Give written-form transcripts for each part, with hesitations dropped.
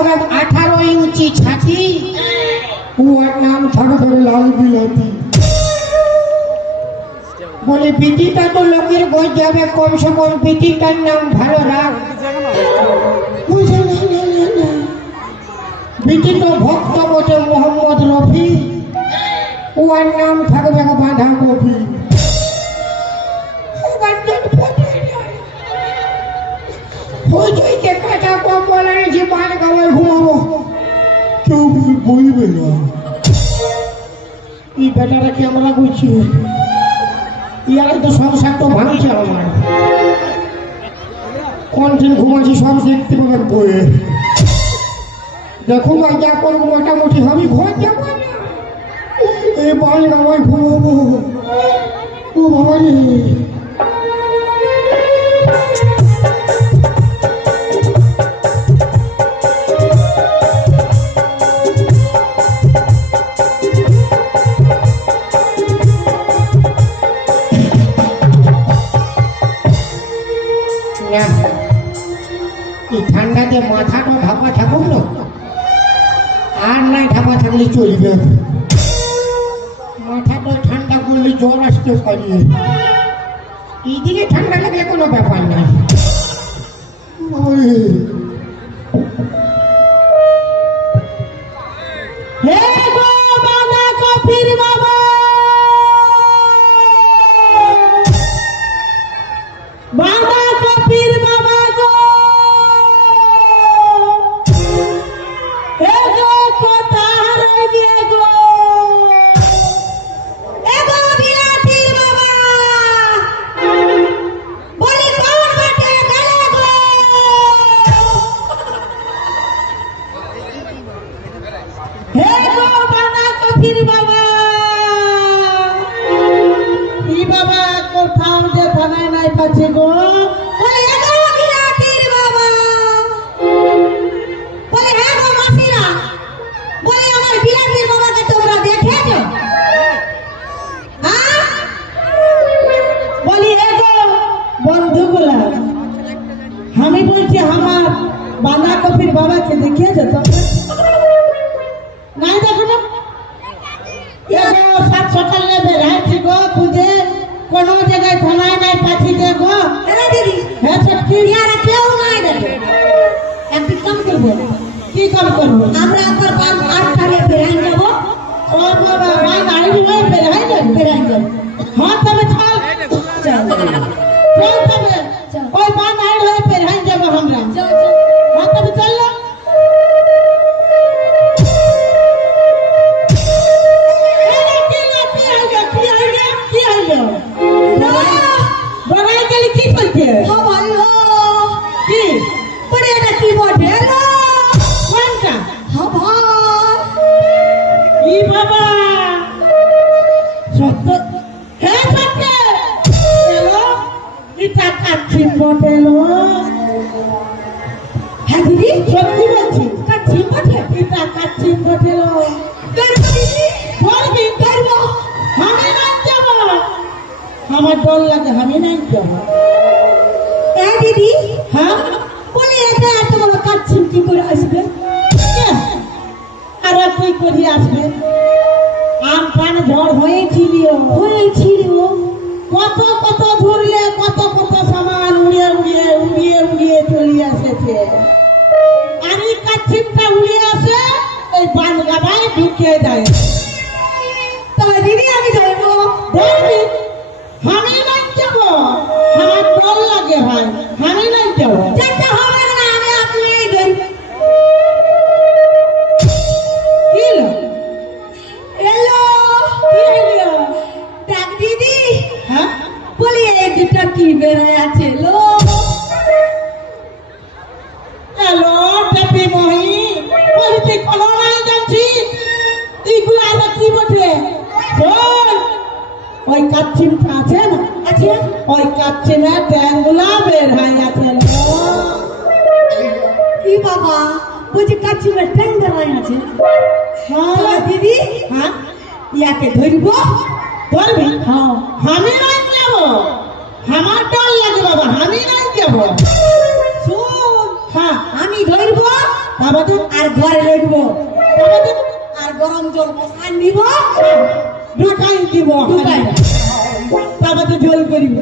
হবে 18 ইঞ্চি ছাতি, ওর নাম থাকবে লাল বিলাতি। বলে বিটিটা তো লোকের বই যাবে, কমসে কম বিটিটার নাম ভালো রাখ। বিটি তো ভক্ত বটে মোহাম্মদ রফি, ওর নাম থাকবে বাঁধাকপি। হইচইতে কাঁচা কম্বল এনেছি, পান খাওয়ায় ঘুমাবো, কেউ বলবে না। এই বেটারা ক্যামেরা করছি, ইয়ার তো সংসার তো ভাঙছে আমার। কন্টেন্ট ঘুমাচ্ছি সব দেখতে পাবেন বইয়ে। দেখো ভাই যা করবো মোটামুটি আমি ঘর যাবো না, এই পান খাওয়ায় ঘুমাবো। ও বাবা রে, এই ঠান্ডাতে মাথাটা ঢাকা থাকুক না, আর নাই ঢাকা থাকলে চলবে। মাথাটা ঠান্ডা করলে জ্বর আসতে পারি, এই দিকে ঠান্ডা লাগলে কোনো ব্যাপার নাই। আমি বলছি আমার বাঁধাকপির বাবাকে দেখিয়েছো তো? নাই দেখো না, সাত সকালে বেড়াচ্ছি গো খুঁজে, কোনো জায়গায় থানায় নাই পাচ্ছি গো। দিদি হ্যাঁ সত্যি কেউ নাই দেখে। একটি কাম করবো। কি কাম করবো? আমরা আবার 8 তারিখে বেড়াই যাবো। ও বাবা ভাই গাড়ি নিয়ে বেড়াই যাবো। হ্যাঁ তবে চল চল তবে ওই বানাই হয়ে বেড়াই যাবো আমরা। হ্যাঁ তবে চল। হ্যাঁ দিদি সত্যি বলছি, কাচ্ছিম বটে, এটা কাচ্ছিম বটে। আমি নাই যাব, আমার ডর লাগে, আমি নাই যাব। দিদি হ্যাঁ বলি এটা এত বড় কাচ্ছিম কি করে আসবে? আর কি করে আসবে? আম পান ঝড় হয়েছিল, কত কত ধরলে কত কত সামান উড়িয়ে উড়িয়ে উড়িয়ে উড়িয়ে চলে আসেছে। আর এই কাচ্ছিমটা উড়িয়ে আসে এই বানগাবায় ঢুকিয়ে দেয়। তবে দিদি আমি ধরবো। ধরবি? আমি নাই যাব, আমার ডর লাগে ভাই, আমি নাই যাব। চেষ্টা হবে না, আমি আপনারই ধরবো। এলো কি হলো? দেখ দিদি হ্যাঁ বলি এই দুটা কি বেড়ায় আছে। লো হ্যালো দেবী মহি বলি তুই কোনো নাই যাচ্ছি, এইগুলো আবার কি বটে? ওই কাচ্ছিমটা আছে না, আছে ওই কাচ্ছিমে ট্যাংগুলা বের হয়ে গেছে। কি বাবা বলছি কাচ্ছিমে ট্যাং বের হয়ে আছে? হ্যাঁ দিদি হ্যাঁ ইয়াকে ধরবো। ধরবি? হ্যাঁ আমি নাই যাব, আমার ডর লাগে বাবা, আমি নাই যাব। শোন হ্যাঁ আমি ধরবো, বাবাজি আর ঘরে রাখবো বাবাজি আর গরম জল বসাই নিব ঢুকাই দিব বাবাজি জল করিব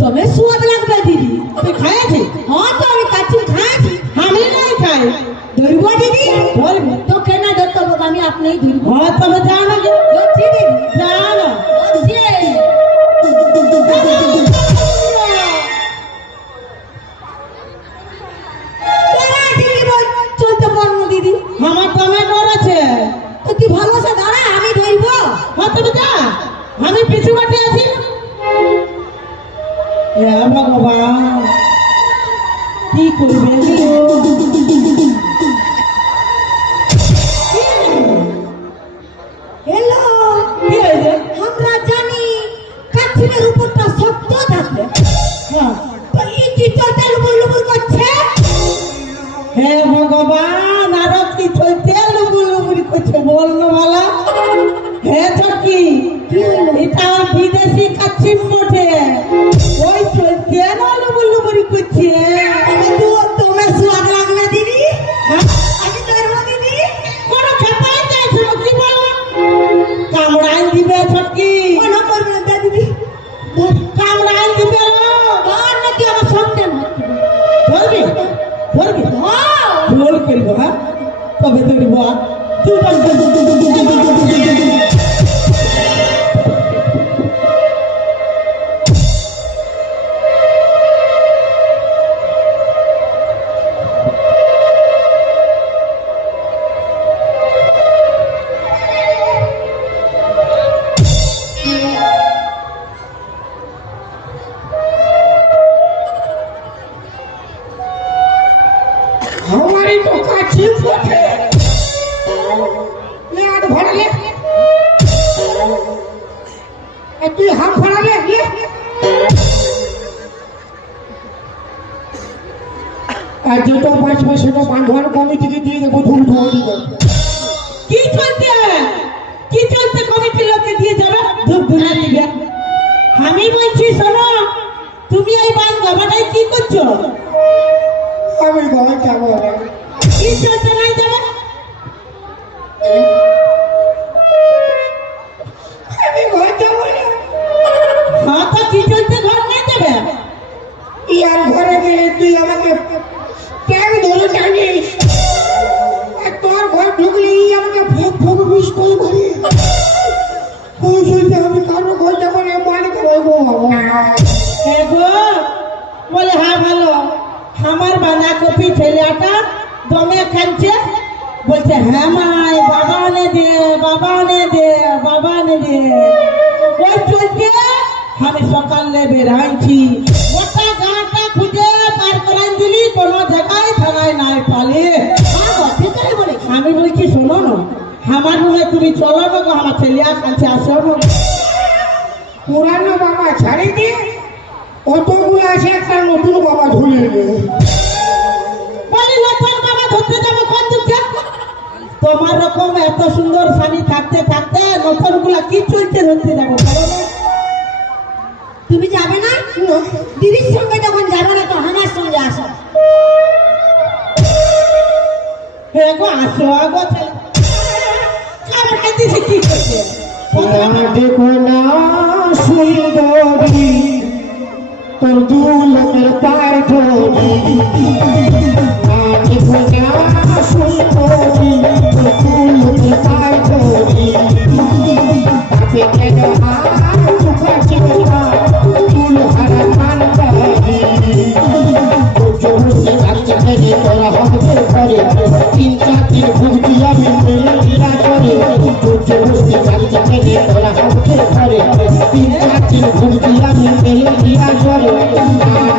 তবে সুয়াদ লাগবে দিদি তুই খাইছি হ্যাঁ তো আমি কাচ্ছি খাইছি আমি নাই খাই ধরব দিদি ধরব তো কেন ধরতে হবে আমি আপনিই ধরব হ্যাঁ তবে যাও না ধরছি দিদি যাও না চলতে পারবো দিদি আমার দমে করেছে তো কি ভালো আছে দাঁড়া আমি ধরব হ্যাঁ তবে যা আমি পিছু বাটে আছি ভগবান কি করবে হ্যালো আমরা জানি কাছিমের উপরটা শক্ত থাকে হ্যাঁ তো এই কি চলতে লুবুর লুবুর করছে হে ভগবান আরো কি চলতে লুবুর লুবুর করছে বললো বলা হে চকি এটা বিদেশি কাছিম বটে ওই চলতে না লুবুর লুবুর করছে তোমার স্বাদ লাগবে দিদি আমি ধরবো দিদি কোন খেপাই যাইছো কি বলো কামড়াই দিবে চকি কোন করবে না দিদি কামড়াই দিবে আর নাকি আমার সামনে ধরবি ধরবি হ্যাঁ রোল করব হ্যাঁ তবে ধরব हमारी तो काची फटे ले आद भर ले तू हम भरा ले आज तो 5 पैसे का बांधवान कमिटी के दिए देखो धूम धूम दी কি চলতে কমিটি লোককে দিয়ে যাবে ধূপ ধুনা দিবে আমি বলছি শোনো তুমি এই বান গবাটাই কি করছো আমি ঘর যাব না কি চলতে নাই যাবে আমি ঘর যাব না হ্যাঁ তো কি চলতে ঘর নাই যাবে ইয়ার ঘরে গেলে তুই আমাকে ট্যাগ ধরে টানিস আর তোর ঘর ঢুকলে আমাকে ফুক ফুক বিষ করে মারি ওই চলতে আমি কারো ঘর যাব না মালিক বলবো গো বলে হ্যাঁ ভালো আমার বাঁধাকপি ছেলেটা দমে খাচ্ছে বলছে হ্যাঁ মাই বাবা নে দে বাবা নে দে বাবা নে দে ওই চলছে আমি সকালে বেরাইছি গোটা গাঁটা খুঁজে পার করাই দিলি কোনো জায়গায় থানায় নাই পালে আমি বলছি শোনো না আমার রুমে তুমি চলো না গো আমার ছেলের কাছে আসো না পুরানো বাবা ছাড়ি দিয়ে অতগুলো আছে একটা নতুন বাবা ধরে বলি নতুন বাবা ধরতে যাবো কোন দিকে তোমার রকম এত সুন্দর স্বামী থাকতে থাকতে নতুন গুলা কি চলতে ধরতে যাবো তুমি যাবে না দিদির সঙ্গে যখন যাবে না তো আমার সঙ্গে আসো গো আসো আগো কি করছে দেখো না সুন্দরী তোর দুলকের পায় ধরি দেখো না সুন্দরী তোর দুলকের পায় ধরি তাকে কেন চুকাচ্ছি না তুল হারা মান করি জোরসে যাচ্ছে থেকে তোরা হবে ঘরে 3-4 দিন ভুগতি আমি মেলে দিলা করে জোরসে যাচ্ছে থেকে তোরা হবে ঘরে 3-4 দিন ভুগতি আমি মেলে দিলা করে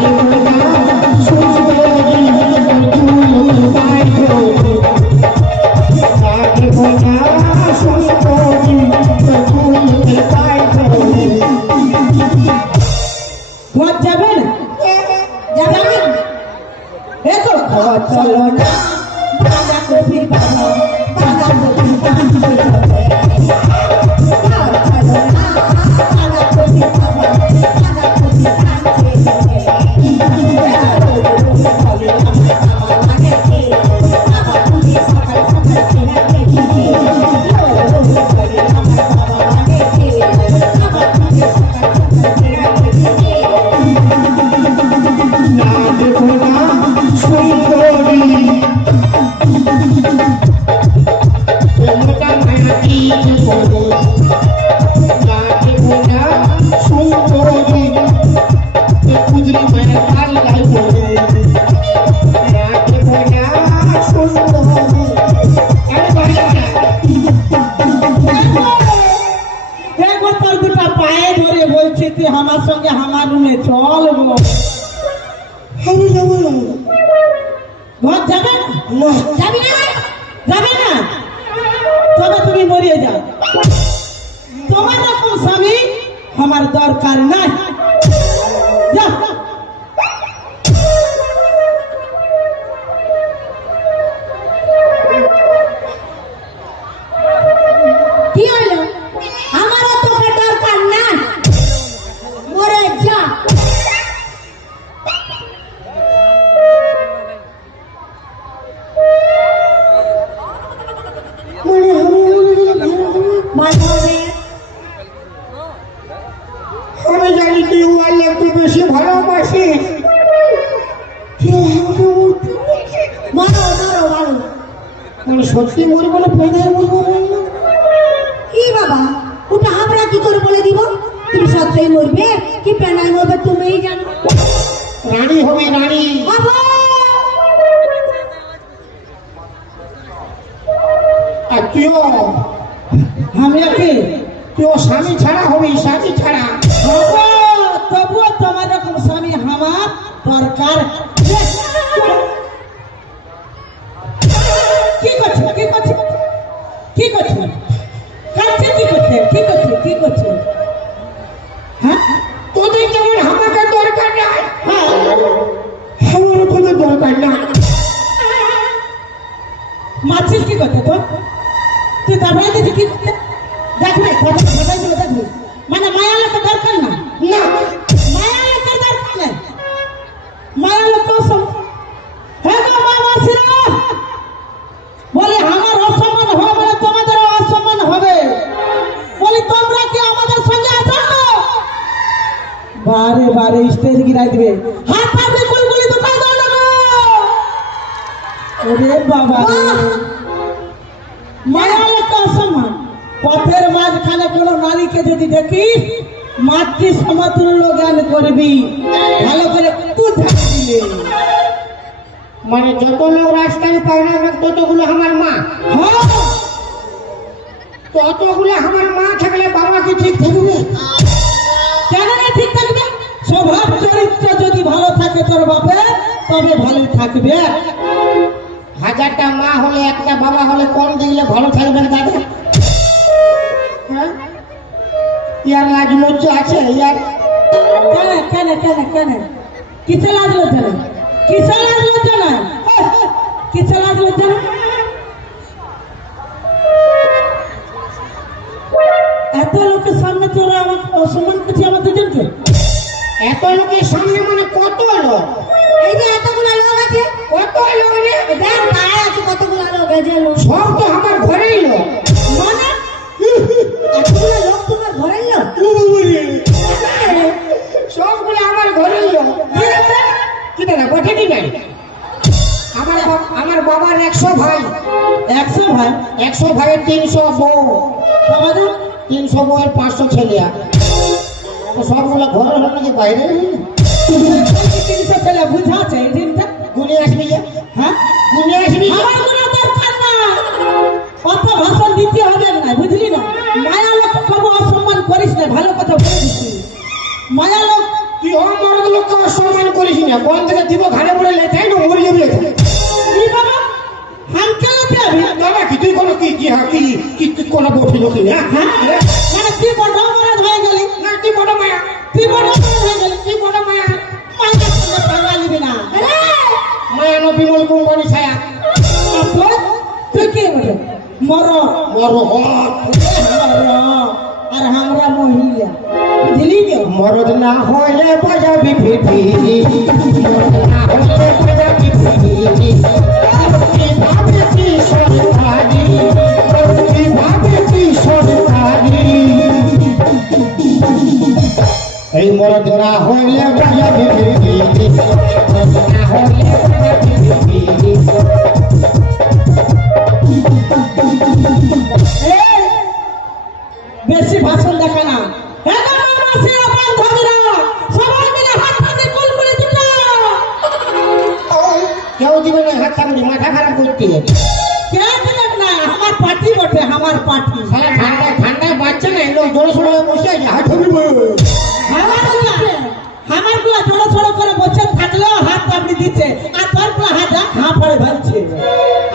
দেখো না সুন্দরী তুল পায় ধরি দেখো না সুন্দরী তুল পায় ধরি ঘর যাবেন যাবেন দেখো ঘর চলো না বাবা কফি বাবা বাবা কফি বাবা में चल गो আমি যাবো না। ঘর যাবে না না যাবি না যাবে না তবে তুমি মরিয়ে যাও তোমার রকম স্বামী আমার দরকার নাই যা কি হইল আমারও তোকে দরকার না মরে যা মানে ভালো হবে আমি জানি তুই ও আল্লাহকে বেশি ভালোবাসিস কেউ আমাকে মরতে বলছে। মারো মারো মারো মানে সত্যি মরবো না পেঁদায় মরবো বললো কি বাবা ওটা আমরা কি করে বলে দিব তুমি সত্যই মরবে কি পেনাই মরবে তুমিই জানো রানী হবে রানী বাবা আর তুইও আমি কি তুইও স্বামী ছাড়া হবি স্বামী ছাড়া তবুও তোমার রকম স্বামী আমার দরকার কি করছো কি করছো কি করছো কাছে কি করছে কি করছে কি করছে হ্যাঁ তোদের যেমন আমাকে দরকার নাই হ্যাঁ আমারও তোদের দরকার না মাছিস কি করতে তো তুই তারপরে দেখি কি করতে দেখবে দেখবে মানে মায়া লোকের দরকার না না মায়া লোকের দরকার নেই মায়া লোক হ্যাঁ গো মা মাসিরা বলে আমার অসম্মান হবে মানে তোমাদের অসম্মান হবে বলি তোমরা কি আমাদের সঙ্গে আছো বারে বারে স্টেজ গিরাই দিবে হাত পাবে গুলগুলি দুটাই দাও না গো ওরে বাবা মায়া লোক অসম্মান পথের মাঝখানে কোনো নারীকে যদি দেখিস মাতৃ সমতুল্য জ্ঞান করবি ভালো করে বুঝা দিলে মানে যত লোক রাস্তায় পায় না ততগুলো আমার মা হ্যাঁ ততগুলো আমার মা থাকলে বাবা কি ঠিক থাকবে কেন না ঠিক থাকবে স্বভাব চরিত্র যদি ভালো থাকে তোর বাপে তবে ভালো থাকবে হাজারটা মা হলে একটা বাবা হলে কোন দিলে ভালো থাকবেন দাদা হ্যাঁ ইয়ার লাজ লজ্জা আছে ইয়ার কেন কেন কেন কেন কিসে লাজ লজ্জা না কিসে লাজ লজ্জা না কিসে লাজ লজ্জা না এত লোকের সামনে তোরা আমাকে অসম্মান করছি আমার দুজনকে এত লোকের সামনে মানে কত লোক এই যে এতগুলো লোক আছে কত লোক রে দেখ গায়ে আছে কতগুলো লোক আছে সব তো আমার ঘরেই লোক মানে এতগুলো লোক তোমার ঘরের লোক সবগুলো আমার ঘরেই লোক কি দাদা বটে কি নাই আমার বাবার 100 ভাই 100 ভাই 100 ভাইয়ের 300 বউ আমাদের 300 বউয়ের 500 ছেলে তো সবগুলো ঘরের হল নাকি বাইরে 300 ছেলে বুঝা আছে এই দিনটা গুনে আসবি হ্যাঁ গুনে আসবি আমার কোনো দরকার না কত ভাষণ দিতে হবে না বুঝলি না মায়া লোক কম অসম্মান করিস না ভালো কথা বলে দিচ্ছি মায়া লোক তুই আমার লোককে অসম্মান করিস না কোন থেকে দিব ঘাড়ে পড়ে লেটাই না মরে যাবি কি বাবা হাম কেন যাবি দাদা কি তুই কোনো কি কি কি কি কোনো বসে লোকি না হ্যাঁ মানে তুই বড় মরাদ হয়ে গেলি না কি বড় মায়া তুই বড় মরাদ হয়ে গেলি কি বড় মায়া মায়ের সঙ্গে পাঙ্গা নিবি না মায়া নো বিমল কোম্পানি ছায়া তারপর তুই কে বলে মর মর আর আমরা মহিলা বুঝলি কে মরদ না হলে বাজাবি ফিরফিরি মরদ না হলে বাজাবি ফিরফিরি ভাবে কি সরকারি ভাবে কি সরকারি এই মরদ না হলে বাজাবি ফিরফিরি মরদ না হলে বাজাবি ফিরফিরি বেশি ভাষণ দেখা না সবাই মিলে হাত হাতে কুল করে দিল কেউ দিবে না হাত চামড়ি মাথা খারাপ করতে কে দিলেন না আমার পার্টি বটে আমার পার্টি সারা ঠান্ডায় বাচ্চা না লোক জোরে সোরে বসে আছে হাত ধরবি আমার গুলা ছোট ছোট করে বসে থাকলেও হাত চাপড়ি দিচ্ছে আর তোর গুলা হাত হাঁ পড়ে ভাঙছে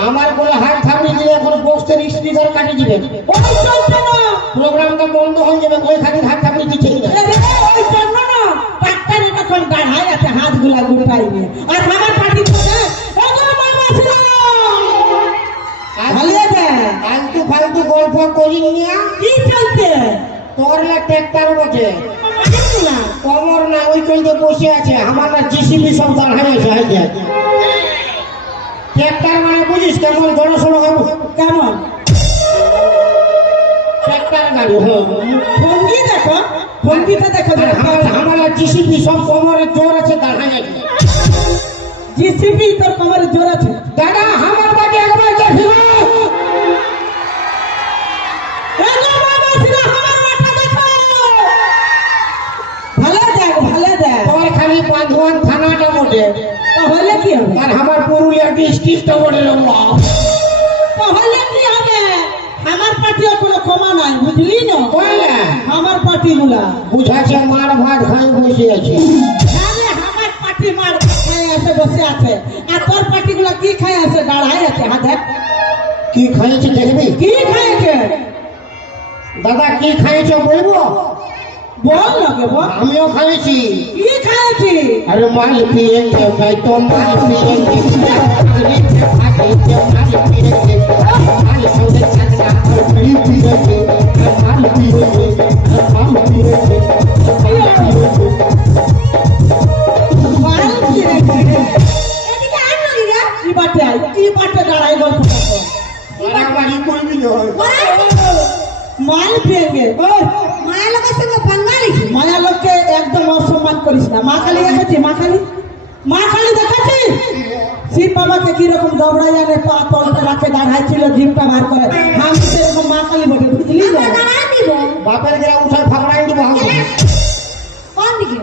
আমার বলে হাত থামড়ি দিয়ে এখন বক্সের স্পিকার কাটি দিবে ওই চলছে না প্রোগ্রামটা বন্ধ হয়ে যাবে ওই খালি হাত থামড়ি দিচ্ছে কিনা ওই জন্য না ডাক্তার তখন দাঁড়ায় আছে হাত গুলা গুটাইবে আর আমার পাটি থেকে ফালতু ফালতু গল্প করি না কি চলছে তোর না ট্র্যাক্টর বটে কমর না ওই চলতে বসে আছে আমার না জিসিবি সব দাঁড়ায় আছে হাইতে ট্র্যাক্টর মানে বুঝিস কেমন জনসড়ক কেমন ট্র্যাক্টর গাড়ি হ্যাঁ ভঙ্গি দেখো ভঙ্গিটা দেখো আমার জিসিবি সব কমরের জোর আছে দাঁড়ায় আছে জিসিবি তোর কমরে জোর আছে দাদা আমার বাড়ি একবার দেখিব তোর খালি বাঁধওয়ান থানাটা বটে তাহলে কি হবে আর আমার পুরুলিয়া ডিস্ট্রিক্টটা বটে লম্বা তাহলে কি হবে আমার পার্টিও কোনো ক্ষমা নাই বুঝলি না বলে আমার পার্টি গুলা বুঝাচ্ছে মার ভাত খাই বসে আছে আমার পার্টি মার খায় আছে বসে আছে আর তোর পার্টি গুলা কি খায় আছে দাঁড়ায় আছে হাতে কি খাইছি দেখবি কি খাইছে দাদা কি খাইছ বলবো বল লাগে বল আমিও খাইছি কি খাইছি अरे माल पिएंगे भाई तो माल पिएंगे माल पिएंगे माल सौदे चलना बीड़ी पिएंगे माल पिएंगे माल पिएंगे মাল কি রে এদিকে আন না রে কি বাটে দাঁড়াই গল্প করছো আরে বাড়ি করবি না মাল পেয়েগে মায়া লোকের সঙ্গে পাঙ্গা লিখি মায়া লোককে একদম অসম্মান করিস না মা কালী দেখেছি মা কালী দেখেছি শিব বাবাকে কিরকম দবড়াই জানে পা তলতে রাখে দাঁড়াই ছিল জিপটা বার করে আমি সেরকম মা কালী বটে বুঝলি বাপের গেলা উঠায় ফাগড়াই দিব কোন দিকে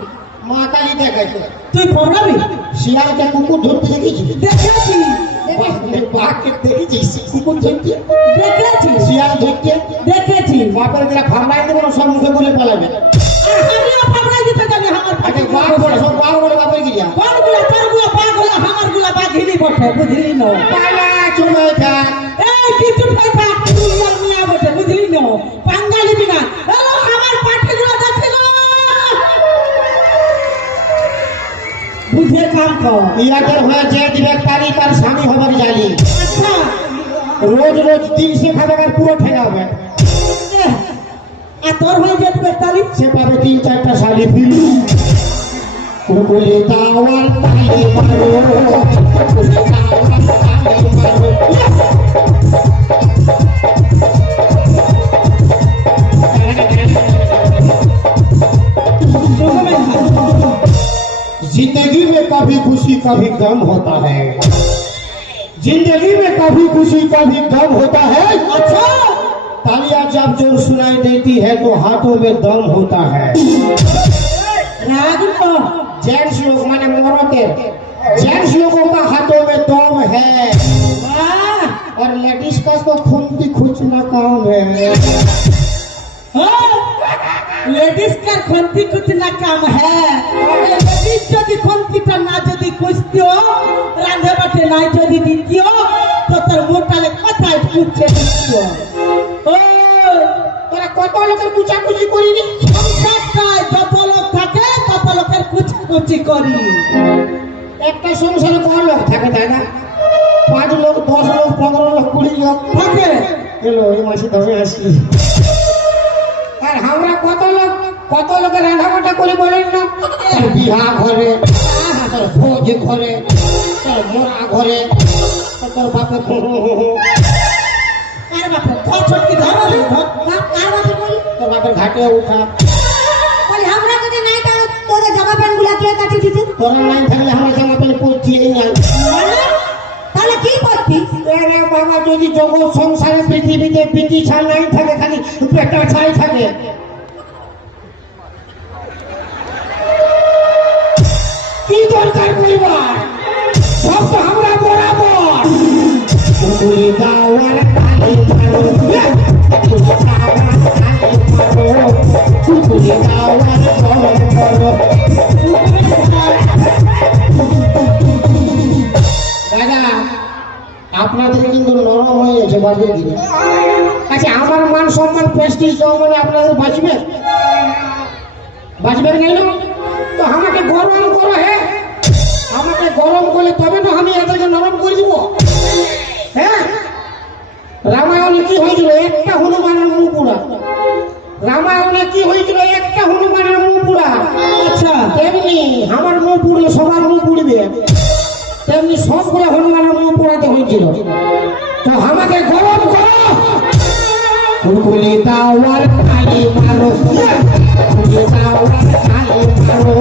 মা কালী দেখাইছে তুই ফোড়াবি শিয়ালকে কুকুর ধরতে দেখেছি দেখেছি বাঘকে দেখেছিস কুকুর ধরতে দেখেছি শিয়াল ধরতে দেখেছি বাপের গেলা ফাগড়াই দিব সব মুখে বলে পালাবে আমিও ফাগড়াই দিতে জানি আমার আরে বাঘ বড় সব বাঘ বড় বাপের গিয়া কোনগুলা তোরগুলা বাঘগুলা আমারগুলা বাঘিনি বটে বুঝলি না পালা চলে থাক এই কিছু কথা তুইয়ার মিয়া বটে বুঝলি না বাঙালি বিনা হ্যালো আমার পাঠিগুলো দেখে না বুঝে কাম কর ইয়াদের হয়ে যে দিবে পারি তার স্বামী হবার জালি আচ্ছা রোজ রোজ 300 টাকার পুরো ঠেকাবে আর তোর হয়ে যেতে 45 সে পাবে 3-4টা শালি ফিল কুকুলে দাওয়ার পালে মারো কুকুলে দাওয়ার পালে मारो जिंदगी में कभी खुशी कभी गम होता है जिंदगी में कभी खुशी कभी गम होता है अच्छा तालियां जब जोर सुनाई देती है तो हाथों में दम होता है राग को जेंट्स लोग माने मरते जेंट्स लोगों का हाथों में दम है वाह और लेडीज का तो खूंटी खींचना काम है लेडीज का खंती कुछ ना काम है लेडीज যদি খন্তিটা না যদি কুছতিও রাঁধে বাটে নাই যদি দিতিও তো তোর মোটালে কথাই পুছে দিতিও ও তোরা কত লোকের কুচাকুচি করিনি সংসারটায় যত লোক থাকে তত লোকের কুচকুচি করি একটা সংসারে কত লোক থাকে তাই না 5 লোক 10 লোক 15 লোক 20 লোক থাকে এলো এই মাসে ধরে আসি আর আমরা কত লোকের রান্নাবান্না করে বলেন না তোর বিহা ঘরে তোর ভোজ ঘরে তোর মোরা ঘরে তোর বাপে কার বাপে তোর ছটকি ধর কার বাপে বলি তোর বাপের ঘাটে উঠা বলি আমরা যদি নাই তা তোদের জামা প্যান্ট গুলা কে কাটি দিতে তোর নাই থাকলে আমরা জামা প্যান্ট পরছিই না তাহলে কি করছিস এরে বাবা যদি জগৎ সংসারে পৃথিবীতে পিটি ছাড় নাই থাকে খালি পেটা ছাই থাকে কি দরকার পরিবার সব তো আমরা বরাবর কুকুরি দাওয়ার কালে মারো কুকুরি দাওয়ার কালে মারো আপনাদের কিন্তু নরম হয়ে গেছে বাজে দিকে। আচ্ছা আমার মান সম্মান প্রেস্টিজ মানে আপনাদের বাঁচবে বাঁচবেন কেন? তো আমাকে গরম করো, হ্যাঁ আমাকে গরম করলে তবে না আমি এদেরকে নরম করে দিব। হ্যাঁ রামায়ণে কি হয়েছিল? একটা হনুমানের মুখ পুরা। রামায়ণে কি হয়েছিল? একটা হনুমানের মুখ পুরা। আচ্ছা তেমনি আমার মুখ পুড়লে সবার মুখ পুড়বে, তেমনি সবগুলো হনুমানের মুখ পোড়াতে হয়েছিল। তো আমাকে গরম করো, কুলকুলি দাওয়ার খালি মারো, কুলকুলি দাওয়ার খালি মারো,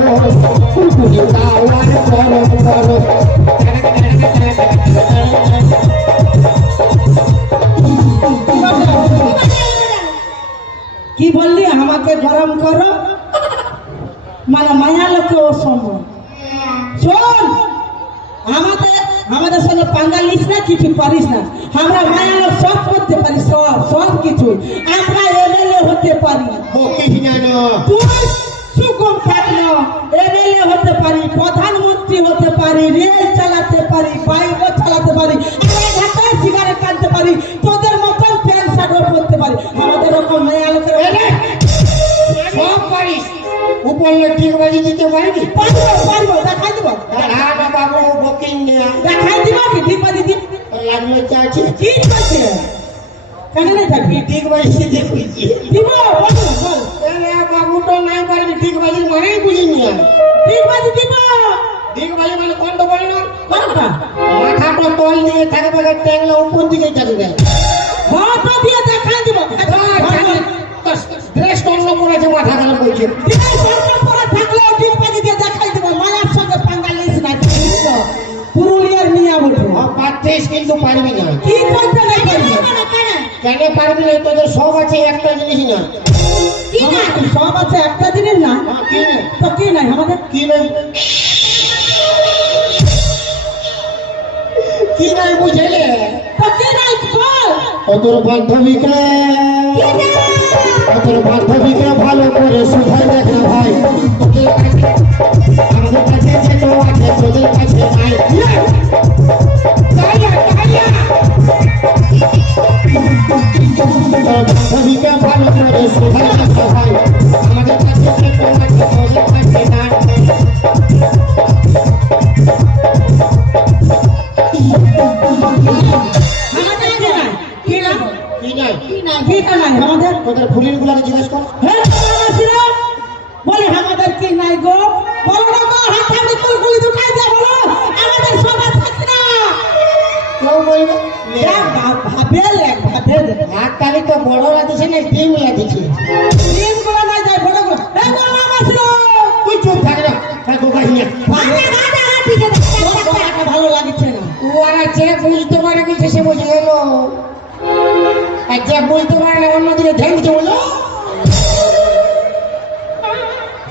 কুলকুলি দাওয়ার গরম করো। কি বললি? আমাকে গরম করো মানে মায়া লোকে অসম্ভব। শোন, আমাদের সঙ্গে পাঙ্গা লিস না, কিছু পারিস না। আমরা মায়া লোক সব করতে পারি, সব কিছু। আমরা এমএলএ হতে পারি, তুই সুগম থাকলো এমএলএ হতে পারি, প্রধানমন্ত্রী হতে পারি, রেল চালাতে পারি, বাইকও চালাতে পারি, আমরা ঘাটায় সিগারেট টানতে পারি, তোদের মতন প্যান্ট শার্টও পরতে পারি। আমাদের ওরকম মায়া লোকের সব পারিস, উপরে ঠিক বাজি দিতে পারবি? পারবো, দেখাই দিব। বাবু বকিং দেখাই দিব কি ঠিক বাজি দিব? লাগলো চাচ্ছি ঠিক আছে, কেন নাই থাকবি? ঠিক বাজি দেখবি দিব, বল বল। বাবু তো নাই পারবি, ঠিক বাজি মানেই বুঝিনি আমি। ঠিক বাজি দিব। ঠিক বাজি মানে কোনটা বলি না? কোনটা? মাথাটা তল দিয়ে থাকবে, ট্যাংলা উপর দিকে থাকবে। হাতটা দিয়ে দেখাই দিব। ড্রেস অন্য পড়েছে, মাথা গেল বলছে থাকলে ঠিক বাজি দিয়ে দেখাই দিব। মায়ার সঙ্গে পাঙ্গা লিস না, পুরুলিয়ার মিয়া বলবো। পারতিস কিন্তু পারবি না। কি করতে নাই পারবি? কেন পারবি না? তোদের সব আছে, একটা জিনিস না। কি না? সব আছে, একটা জিনিস না। কি না? তো কি নাই আমাদের? কি নাই? কি নাই বুঝলে? তো কি নাই বল। তোর বান্ধবীকে ভালো করে সুখাই দেখা ভাই। তোদের কাছে আমাদের কাছে যেটা আছে, তোদের কাছে নাই। বান্ধবীকে ভালো করে সুখাই দেখা ভাই, আমাদের কাছে যেটা আছে, তোদের কাছে নাই। তোদের ফুলির গুলাকে জিজ্ঞেস কর। বলে আমাদের কি নাই গো? বলো না গো, হাত হাতে কুলকুলি দুটাই দিয়ে বলো আমাদের সবার থাকছে না। কেউ বলবে ভাবে এক তারিখ তো বড়রা দিছে না, ডিম দিচ্ছে। ডিম গুলো নাই যায়, বড় গুলো তুই চুপ থাক না, ভালো লাগছে না। ওরা যে বুঝতে পারে কিছু সে বুঝে গেল, আর যে বুঝতে পারে না অন্যদিকে ধ্যান দিতে বললো।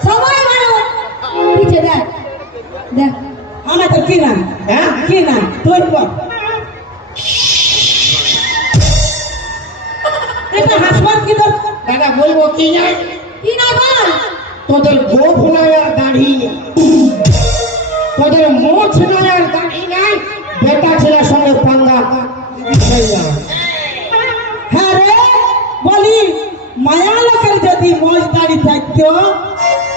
সবাই মারো পিছে দেখ দেখ আমাদের কি না? হ্যাঁ কি না তুই বল। এটা হাসবার কি দরকার? দাদা বলবো কি নাই? কি না বল। তোদের গোফ নাই আর দাড়ি নেই, তোদের মোছ নাই আর দাড়ি নাই, বেটা ছেলের সঙ্গে পাঙ্গা। হ্যাঁ রে, বলি মায়া লোকের যদি মোজ দাড়ি থাকতো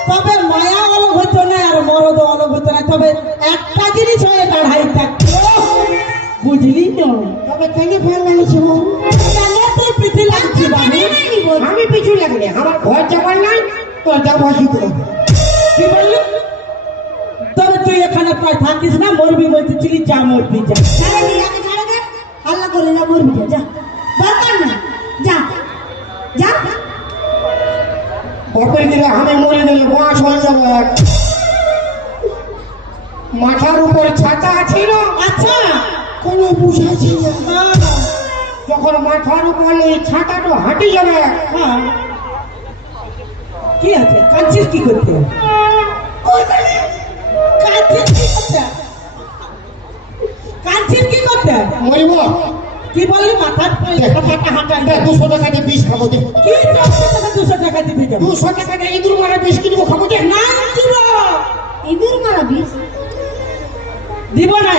তবে মায়া অলগ হইতো না আর মরদ অলগ হইতো না, তবে একটা জিনিস হয়ে দাঁড়াই থাকতো, বুঝলি তো? তবে কেন পাঙ্গা নিছি? তুই পিছিয়ে লাগছি বাবু। আমি পিছু লাগলে আমার ঘর যাবার নাই, তোর যাবো কি তবে তুই এখানে প্রায় থাকিস না, মরবি বলতেছিলি, যা মরবি যা। হাল্লা করে না, মরবি যা, দরকার না, যা যা। বাপের দিলে আমি মরে গেলে বাঁশ হয়ে যাবো। মাথার উপর ছাতা আছে না? আচ্ছা, কোনো বুঝাচ্ছি না। যখন মাথার উপর এই ছাতাটা হাঁটি যাবে, হ্যাঁ কি আছে? কাঁদছিস কি করতে? কাঁদছিস কি করতে? মরিব। কি বললি? মাথার ছাতাটা হাঁটাই 200 টাকা দিয়ে বিষ খাবো দে। কি 200 টাকা দিতে যাবো? 200 টাকা দিয়ে ইঁদুর মারা বিষ কিনবো, খাবো দে। না দিব, ইঁদুর মারা বিষ দিব না।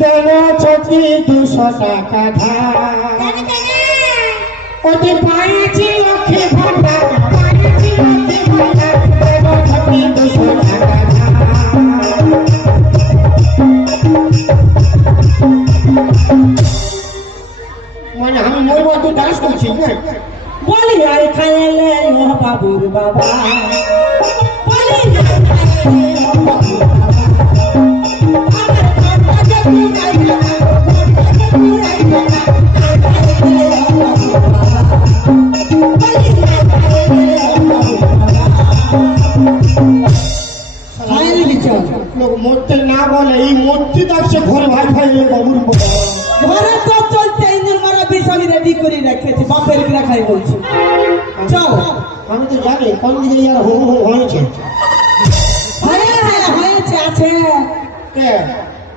দেবো ছটি 200 টাকা ধার ওটি পাইছি লক্ষ্মী ভান্ডার পাইছি লক্ষ্মী ভান্ডার দেবো ছটি 200 টাকা ধার মানে আমি মই মতো ডান্স করছি না বলি আর খাইলে ও বাবুর বাবা বলি আর খাইলে ও বাবুর বাবা আমার কথা যে পুরাই না কথা পুরাই না খাইলে ও বাবুর বাবা বলি আর খাইলে ও বাবুর বাবা খাইলে বিচার লোক মরতে না বলে এই মূর্তি দেখছে ঘরে ভাই ভাই বাবুর ঘরে তো চলতে ইঞ্জিন মারা বিষ আমি রেডি করে রেখেছি বাপের বিরা খাই বলছি চল আমি তো জানি কোন দিকে ইয়ার হো হো হয়েছে হয়েছে আছে কে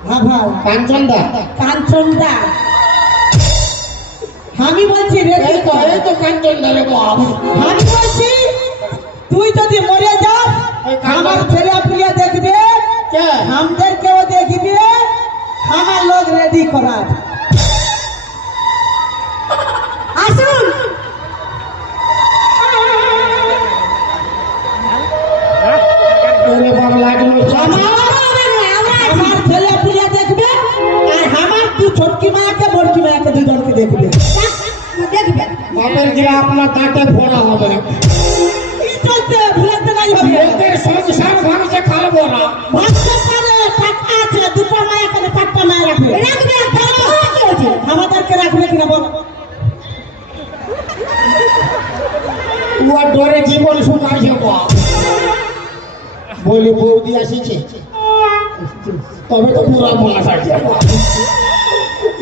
হ্যাঁ ভাই কাঞ্চনদা কাঞ্চনদা আমি বলছি রেডি এই তো কাঞ্চনদা রে বাপ আমি বলছি তুই যদি মরে যাস আমার ছেলে প্রিয়া দেখবে কে আমাদেরকেও দেখবে আমার লোক রেডি করার আসুন ওরে বাবা লাগলো আমার ছেলে প্রিয়া দেখবে আর আমার তুই ছোটকি মায়াকে বড়কি মায়াকে দুজনকে দেখবে দেখবেন বাপের গিরা আপনার দাঁতে ফোড়া হবে না কি চলছে ভুলাতে নাই হবে এদের সংসার ভাঙছে খাবো না ভাবতে পারে টাকা আছে দুটো মায়া করে 4টা মায়া রাখবে রাখবে তারপর কি হচ্ছে আমাদেরকে রাখবে কিনা বল উয়ার ডরে জীবন শুকাইছে বাপ বলি বৌদি আসিছে তবে তো পুরা মাস আছে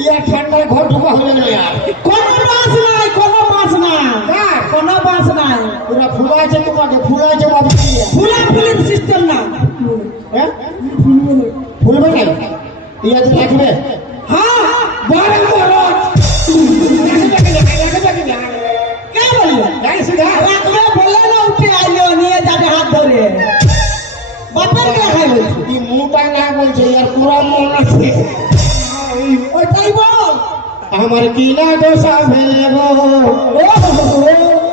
ইয়া ঠান্ডায় ঘর ঢোকা হলে না ইয়ার কোনো বাস নাই কোনো বাস নাই কোনো বাস নাই পুরা ফুলাইছে তোমাকে ফুলাইছে বাবু ফুলাফুলির সিস্টেম না হ্যাঁ ফুলবে না ইয়া তো রাখবে হ্যাঁ বারে মরত কে বললো রাখবে বলে না উঠে আইলো নিয়ে যাবে হাত ধরে বাপের কে খাই বলছি এই মুটা না বলছে ইয়ার পুরা মন আছে ওইটাই বল আমার কিনা দোষা ফেলে গো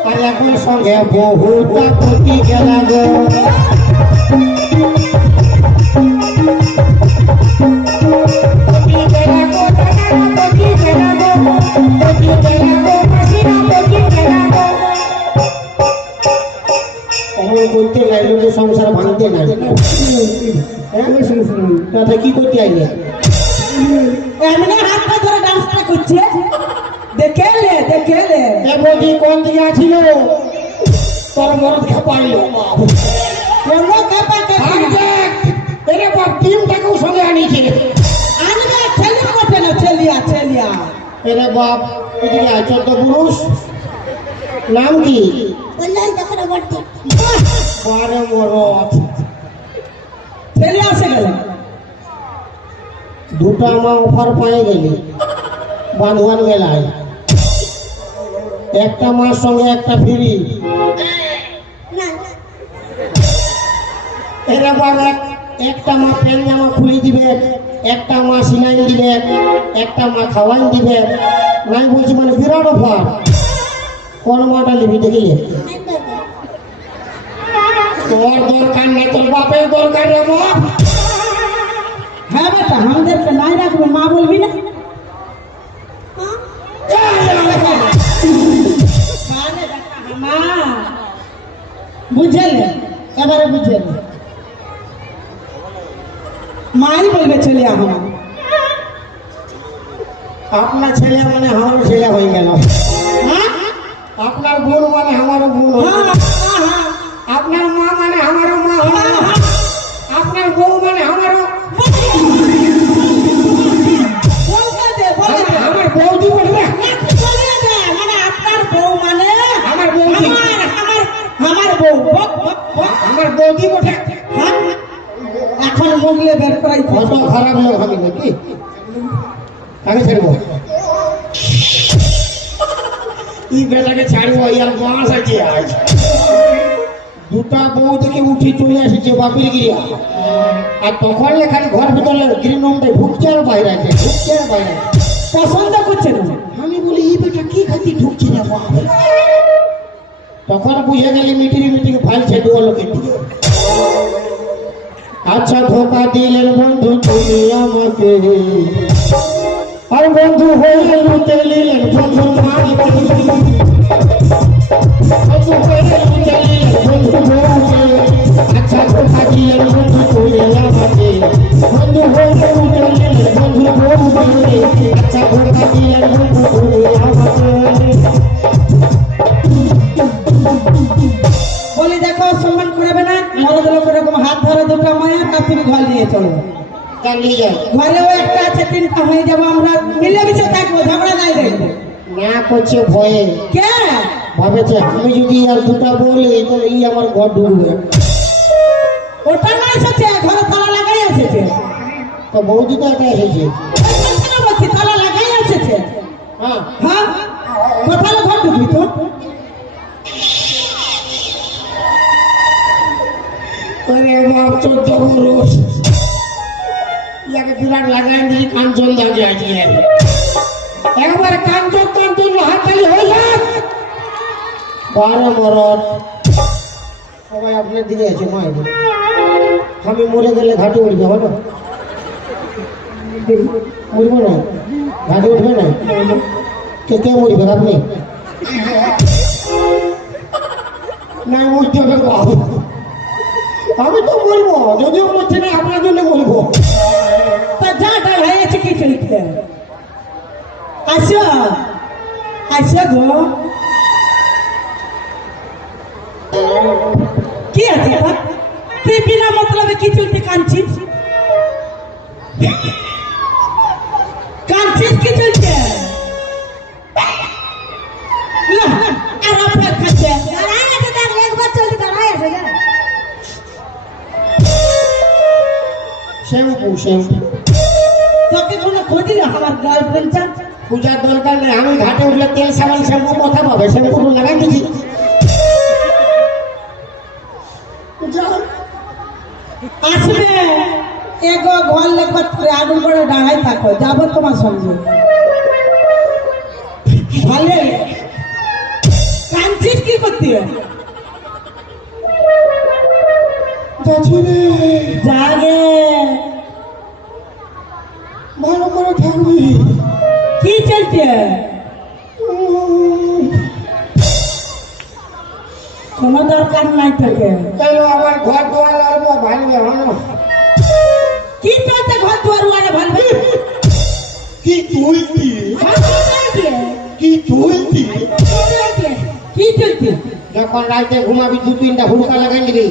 আর এখন সঙ্গে বহুটা ক্ষতি গেল গো করতে লাইলো যে সংসার ভাঙতে না তাতে কি করতে আইলে এমনি হাতটা ধরে ডান্সটা করছে দেখে লে এ বৌদি কোন দিকে আছিল তোর মরদ খেপাইলো কোনো কাপা কাপি এরে বাপ টিমটাকেও সঙ্গে আনিছে আনবে ছেলে কোটে না ছেলিয়া এরে বাপ এদিকে আয় 14 পুরুষ নাম কি বললেন তখন বলতে বারে মরদ ছেলে আসে গেল দুটো আমার অফার পায়ে গেলি বাঁধবান মেলায় একটা মাস সঙ্গে একটা ফ্রি না এরা বাবা একটা মা প্যান্ট জামা খুলে দিবে একটা মা সিলাই দিবে একটা মা খাওয়াই দিবে নাই বলছি মানে বিরাট অফার কোন মাটা নিবি দেখিলে তোমার দরকার নেই তোর বাপের দরকার রে বাপ হ্যাঁ বেটা আমাদেরকে নাই রাখবে মা বলবি না বুঝলে এবারে বুঝলে মাই বলবে ছেলে আমার আপনার ছেলে মানে আমারও ছেলে হয়ে গেল হ্যাঁ আপনার বোন মানে আমারও বোন হয়ে গেল। হ্যাঁ আপনার মা মানে আমারও মা হয়ে গেল। আপনার বউ মানে আমারও আমার বৌদি বলবে আপনার বউ মানে আমার বৌদি আমার বউ আমার বৌদি বটে এখন মুগলে বের করাই কত খারাপ লোক হবে নাকি কাকে ছাড়বো এই বেটাকে ছাড়বো ইয়ার মাস আছে আজ দুটা বউ থেকে উঠে চলে এসেছে বাপির গিরিয়া। আর তখন এখানে ঘর ভিতরে গ্রিন রুমটা ঢুকছে আর বাইরে আছে, ঢুকছে আর বাইরে আছে। পছন্দ করছে না। আমি বলি এই বেটা কি খাতি ঢুকছে না বাপ। তখন বুঝে গেলি মিটিং ফাইলছে দু লোকের দিকে। আচ্ছা ধোকা দিলেন বন্ধু তুমি আমাকে, আর বন্ধু হয়ে লুটে নিলেন বন্ধু মাকে। বন্ধু হয়ে লুটে নিলেন বন্ধু বউকে। আচ্ছা ধোকা দিলেন বন্ধু তুমি আমাকে, বন্ধু হয়ে লুটে নিলেন বন্ধু বউকে। আচ্ছা ধোকা দিলেন বন্ধু তুমি আমাকে। বলি দেখো সম্মান করবে না, মরদ লোক এরকম হাত ধরে দুটো মায়ের আর তুমি ঘর নিয়ে চলো। চালিয়ে যাও। ঘরেও একটা আছে, তিনটা হয়ে যাবো, আমরা মিলেমিশে থাকবো, ঝগড়া নাই দেখবো। না করছে ভয়ে, কে ভাবেছে আমি যদি আর দুটা বলি তাহলে এই আমার ঘর ঢুকবে। ওটা না এসেছে, ঘরে তালা লাগাই এসেছে। তো বৌদি তো একা এসেছে। বলছি তালা লাগাই এসেছে। হ্যাঁ হ্যাঁ, কোথায় ঘর ঢুকবি তো? আরে বাপ চোদ্দ পুরুষ ইয়াকে বিরাট লাগাই দিই কাঞ্চন দাঁড়িয়ে আছে। একবার কাঞ্চন হাততালি হয়ে যাক। বারে মরদ সবাই আপনার দিকে আছে নয়। আমি মরে গেলে ঘাটে উঠবে হবে না? উঠবে না, ঘাটে উঠবে না। কে কে মরবে আপনি? না উঠতে হবে বাবু। আমি তো বলবো যদিও বলছি না আপনার জন্য বলবো। তা যা টাইম হয়েছে কি চলছে? আসো আসো গো। কি আছে তুই বিনা মতলবে কি চলতে কাঁদছিস? কাঁদছিস কি চলছে? না, আর আপনার খাচ্ছে দাঁড়াই আছে, দেখ একবার চলতে দাঁড়াই আছে। শ্যাম্পু তোকে কোনো খোঁজি না আমার গার্লফ্রেন্ড চান? পূজার দরকার নেই। আমি ঘাটে উঠলে তেল সাবান শ্যাম্পু কথা পাবে, শ্যাম্পু লাগাই দিচ্ছি। আসবে এগো ঘর লেখবার আগুন করে দাঁড়াই থাকো, যাবো তোমার সঙ্গে। ভালো কাঁদছিস কি করতে? জাগে ভালো করে থাকবি। কি চলছে? কোনো দরকার নাই তোকে। তাহলে আমার ঘর দোয়ার লাগবো ভালো হলো। কি চলছে ঘর দুয়ার ওয়ারে ভালবে? কি তুলতি কি তুলতি কি চলছে? যখন রাইতে ঘুমাবি দু তিনটা হুড়কা লাগাই দিবি।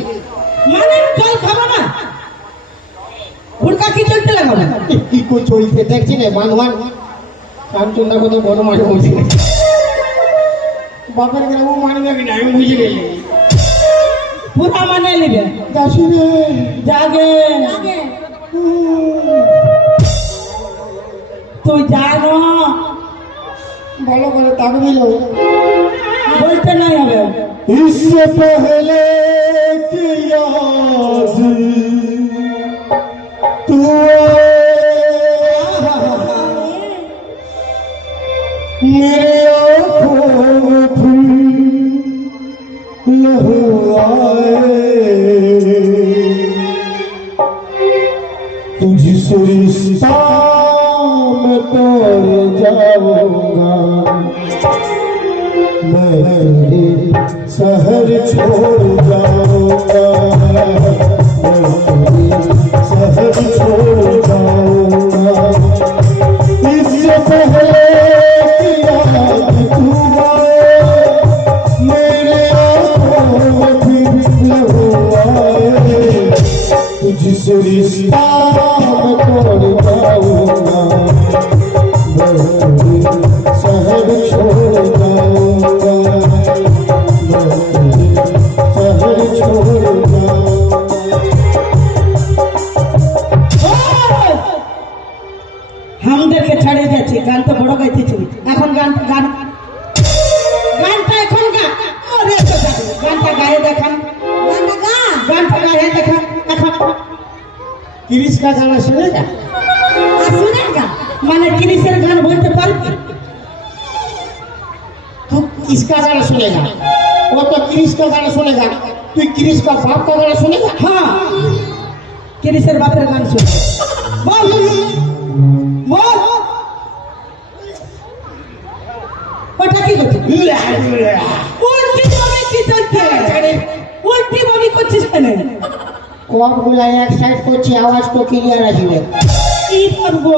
মানে জল খাবো না? হুড়কা কি চলতে লাগাবো? কি কো চলছে দেখছি না বান্ধবান কাঞ্চনটা কত বড় মাঠে বলছি। বাপের গ্রাম মানবে কিনা আমি বুঝে গেলি। পুরা মানে নিবে। দাসি রে জাগে তুই জানো ভালো করে তাকবি লো। বলতে নাই হবে। इससे पहले कि याद तू मेरे आँखों में भी लहू आए तुझसे रिश्ता मैं तोड़ जाऊंगा मैं तेरे शहर छोड़ जाऊंगा मैं तेरे शहर छोड़ जाऊंगा इससे पहले कि याद तू आए मेरे आँखों में फिर लहू आए तुझसे रिश्ता मैं तोड़ जाऊंगा मैं तेरे शहर छोड़ जाऊंगा मैं तेरे शहर छोड़ जाऊंगा। আমাদেরকে ছাড়ে যাচ্ছে, গান তো বড় গাইতেছিল, এখন গানটা এখন গানটা গায়ে দেখান। का गाना सुनेगा? सुनेगा মানে কিরিসের গান বলতে পারবি? तू किसका गाना सुनेगा? वो तो क्रिस का गाना सुनेगा। तू क्रिस का बाप का गाना सुनेगा? হ্যাঁ কিরিসের বাপের গান শুন। বল বল ওটা কি করছিস? উল্টি ভাবে কি চলছে? উল্টি ভাবে করছিস কেন? कौन बोला एक साइड को ची आवाज तो क्लियर आ जाए। কি করবো?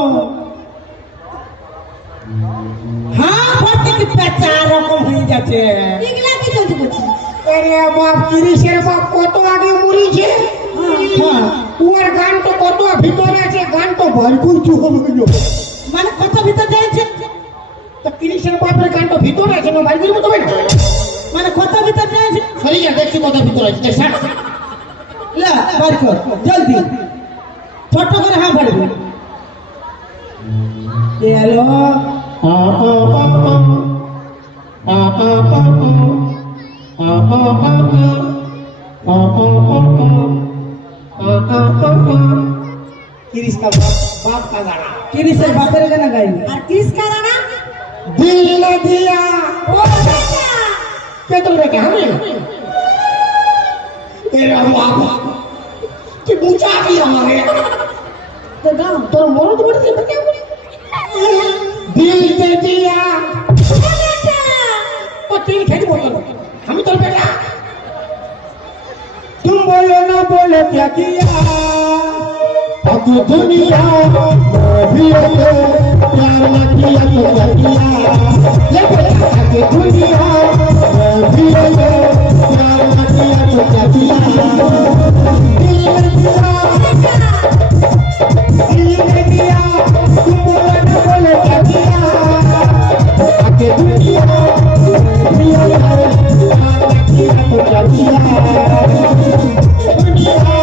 হ্যাঁ ঘরটা কি পেঁচা রকম হয়ে যাচ্ছে। এগুলা কি চলতে করছিস? अरे बाप क्रिसेर बाप কত আগে মরিছে। হ্যাঁ ওর গান তো কত ভিতরে আছে, গান তো ভরপুর চুপ হয়ে গেল। মানে কত ভিতর যাচ্ছে? তো ক্রিসের বাপের গান তো ভিতরে আছে না, বাইরের মতো না। মানে কত ভিতর যাচ্ছে? সরি যা দেখছি কত ভিতরে আছে। দেখ স্যার লা বার কর জলদি ছোট করে হ্যাঁ পড়বে। এ হ্যালো क्रिस का बाप का गाना। কিরিসের বাপের গান গাইবি? আর কিসকা গানা? दिल न दिया ও বাবা के तुम रे क्या हमें तेरा बाबा कि पूछा दिया हमारे তো গাও तो मोरो तो बढ़ती है क्या बोले दिल दे दिया तो तीन खेत बोल हम तो बेटा तुम बोलो ना बोलो क्या किया अब दुनिया भी हो प्यार न किया तो क्या किया ये बेटा अब दुनिया भी हो प्यार न किया तो क्या किया दिल ने दिया तुम बोलो ना बोलो क्या किया अब दुनिया भी हो प्यार न किया तो क्या किया दुनिया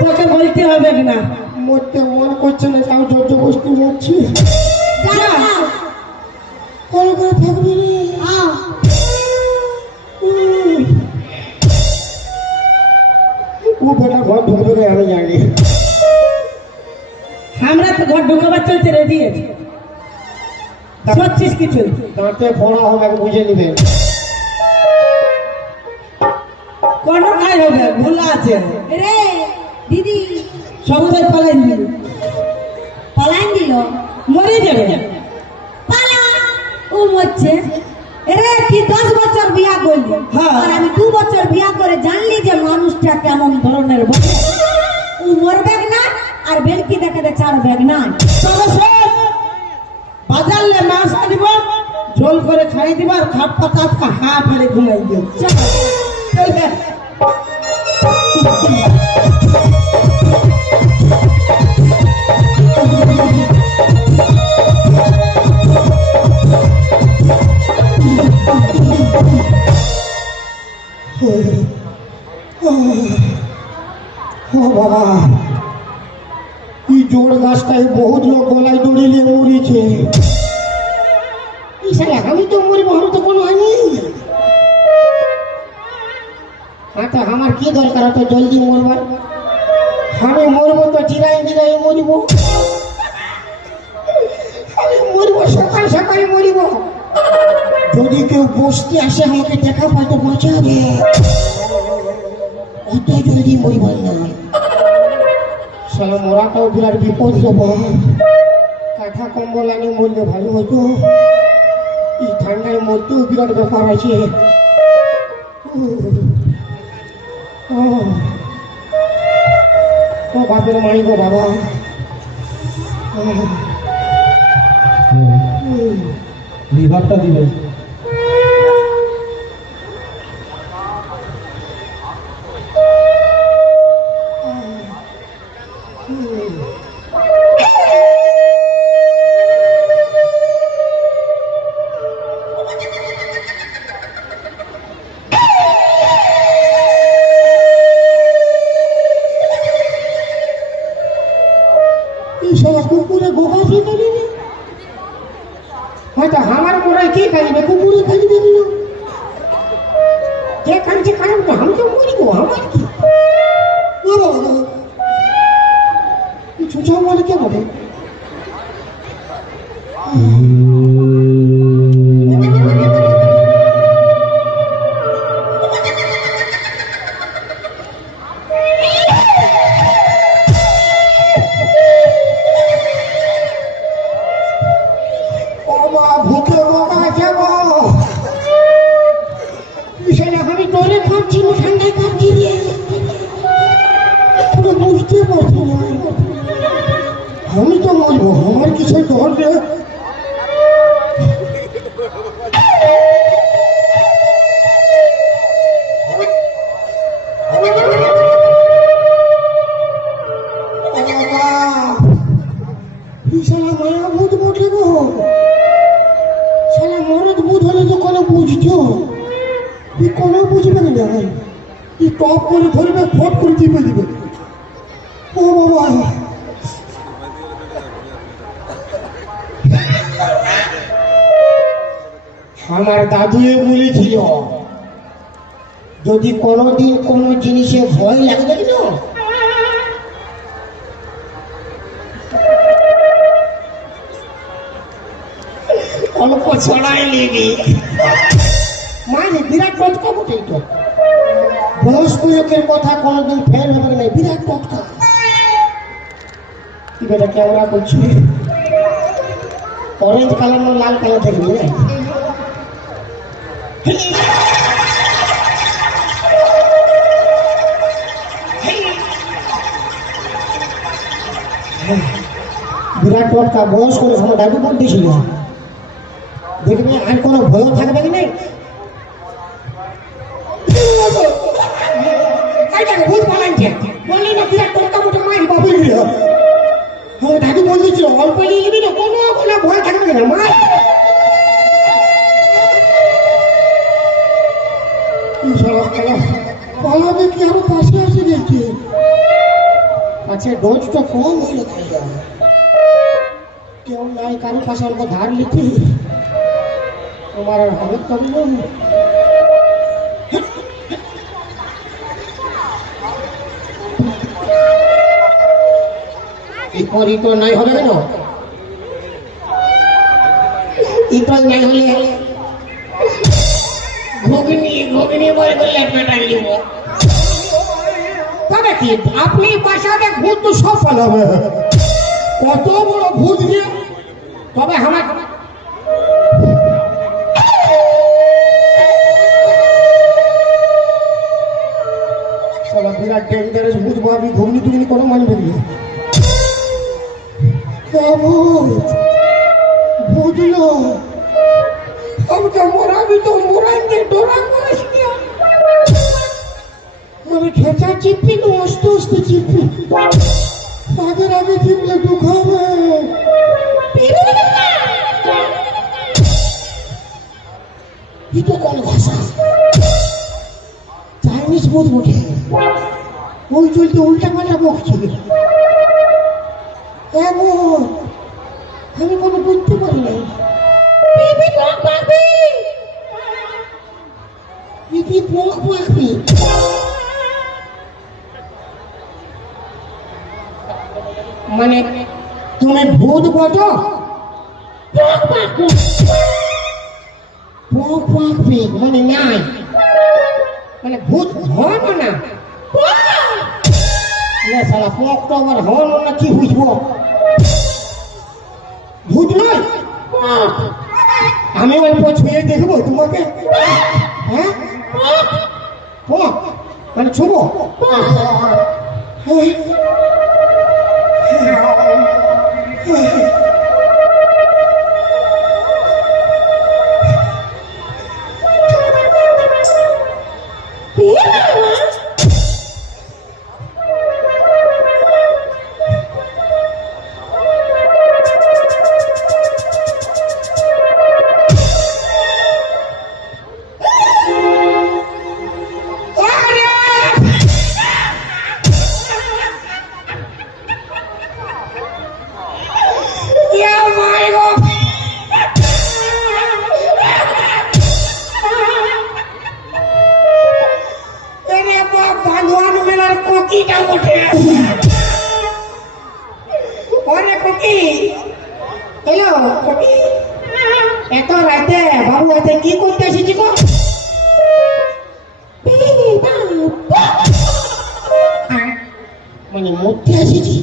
তোকে বলতে হবে না। মরতে মন করছে না, তাও জোর বসতে যাচ্ছি। যাও ভালো করে থাকবি রে। আও ও বেটা ঘর ঢুকবে রে, আমি জানি। আমরা তো ঘর ঢুকাবার চলতে রেডি আছি। সচ্ছিস কিছু দাঁতে ফোড়া হবে, বুঝে নিবে। কোন নাই হবে ভুলা আছে রে দিদি সবুজ পালাই দিবি পালাইন দিল মরে যাবে। পালা ও মরছে। রে কি 10 বছর বিয়া করলি, হ্যাঁ। আর আমি 2 বছর বিয়া করে জানলি যে মানুষটা কেমন ধরনের বলে। ও মরবে না আর বেলকি দেখে ছাড়বে না। তবে শোন, বাজারলে মাছ আনিব, ঝোল করে খাই দিব আর খাট পাতা হা ফেলে ঘুমাই দিও। চল চলবে ও বাবা, কি জোর গাছটায় বহুত লোক গলায় দড়ি নিয়ে মরিছে। আমি তো মরিব, আমি তো কোনো হয়নি। আচ্ছা আমার কি দরকার তো জলদি মরবার? আমি মরবো তো চিরাই চিরাই মরিব। আমি মরিব সকাল সকাল মরিব। যদি কেউ বসতে আসে আমাকে দেখা পায় তো বাঁচাবে। অত জলদি মরিবার না। সালা মরাটাও বিরাট বিপদ দেব। কাঁথা কম্বল আনি মরলে ভালো হতো। এই ঠান্ডায় মরতেও বিরাট ব্যাপার আছে। ও বাপের মারি গো বাবা। লিভারটা দিবে। ও আমার কি কিছু সব বলে কে বলে আমি তোরে ভাবছি ঠান্ডায় কাঁপছি রে বুঝতে পারছি না আমি তো মরবো আমার কিছু ধরবে মায়া ভূত বটে গো সালা মরদ ভূত হলে তো কোনো বুঝছো কোনো বুঝবে না কি টপ করে ধরবে ফট করে টিপে দিবে ও বাবা আমার দাদু বলেছিল যদি কোনোদিন কোনো জিনিসে ভয় লাগবে না অল্প ছড়াই লেগে মানে বিরাট টটকা বটে তো বয়স্ক লোকের কথা কোনোদিন ফের হবে না বিরাট টটকা কি বেটা ক্যামেরা করছি অরেঞ্জ কালার না লাল কালার দেখবি না বিরাট টটকা বয়স্ক লোক আমার দাদু বলতেছিল দেখবি আর কোনো ভয় থাকবে কি নাই ভূত পালাইছে বললি না বিরাট টটকা মোটা মায়ের বাবুই আমার দাদু বলতেছিল অল্প নিয়ে নিবি না কোনো কোনো ভয় থাকবে না মা পালাবে কি আরো পাশে আসে দেখছি আচ্ছা ডোজটা কম হয়ে কেউ নাই কারো পাশে অল্প ধার লিখি তোমার আর হবে তবে পরি তো নাই হবে কেন ইটাই নাই হলে ঘুগনি ঘুগনি বলে করলে পেটাই দিব তবে কি আপনি বাসাতে ভূত তো সফল হবে কত বড় ভূত দিয়ে তবে আমার সবাই বিরাট ডেঞ্জারাস বুঝবো আমি ঘুগনি টুগনি কোনো মানবে না বুঝলো আমাকে মরাবি তো মরাইতে ডোরা করিস মানে খেঁচা চিপি তো আস্তে আস্তে চিপি তাদের আগে চিপলে দুঃখ হবে এটা কোন ভাষা চাইনিজ বোধ বটে ওই চলতে উল্টা পাল্টা বকছে এমন আমি কোনো বুঝতে পারি নাই মানে তুমি ভূত বটো মানে নাই মানে ভূত হন না সারা পক তো আমার হন না কি বুঝবো ভূত নয় আমি অল্প ছুঁয়ে দেখবো তোমাকে হ্যাঁ মানে ছুবো কোকিটা ওঠে। ওরে কোকি, এলো কোকি, এত রাতে বাবু হাতে কি করতে এসেছি গো? মানে মরতে এসেছি?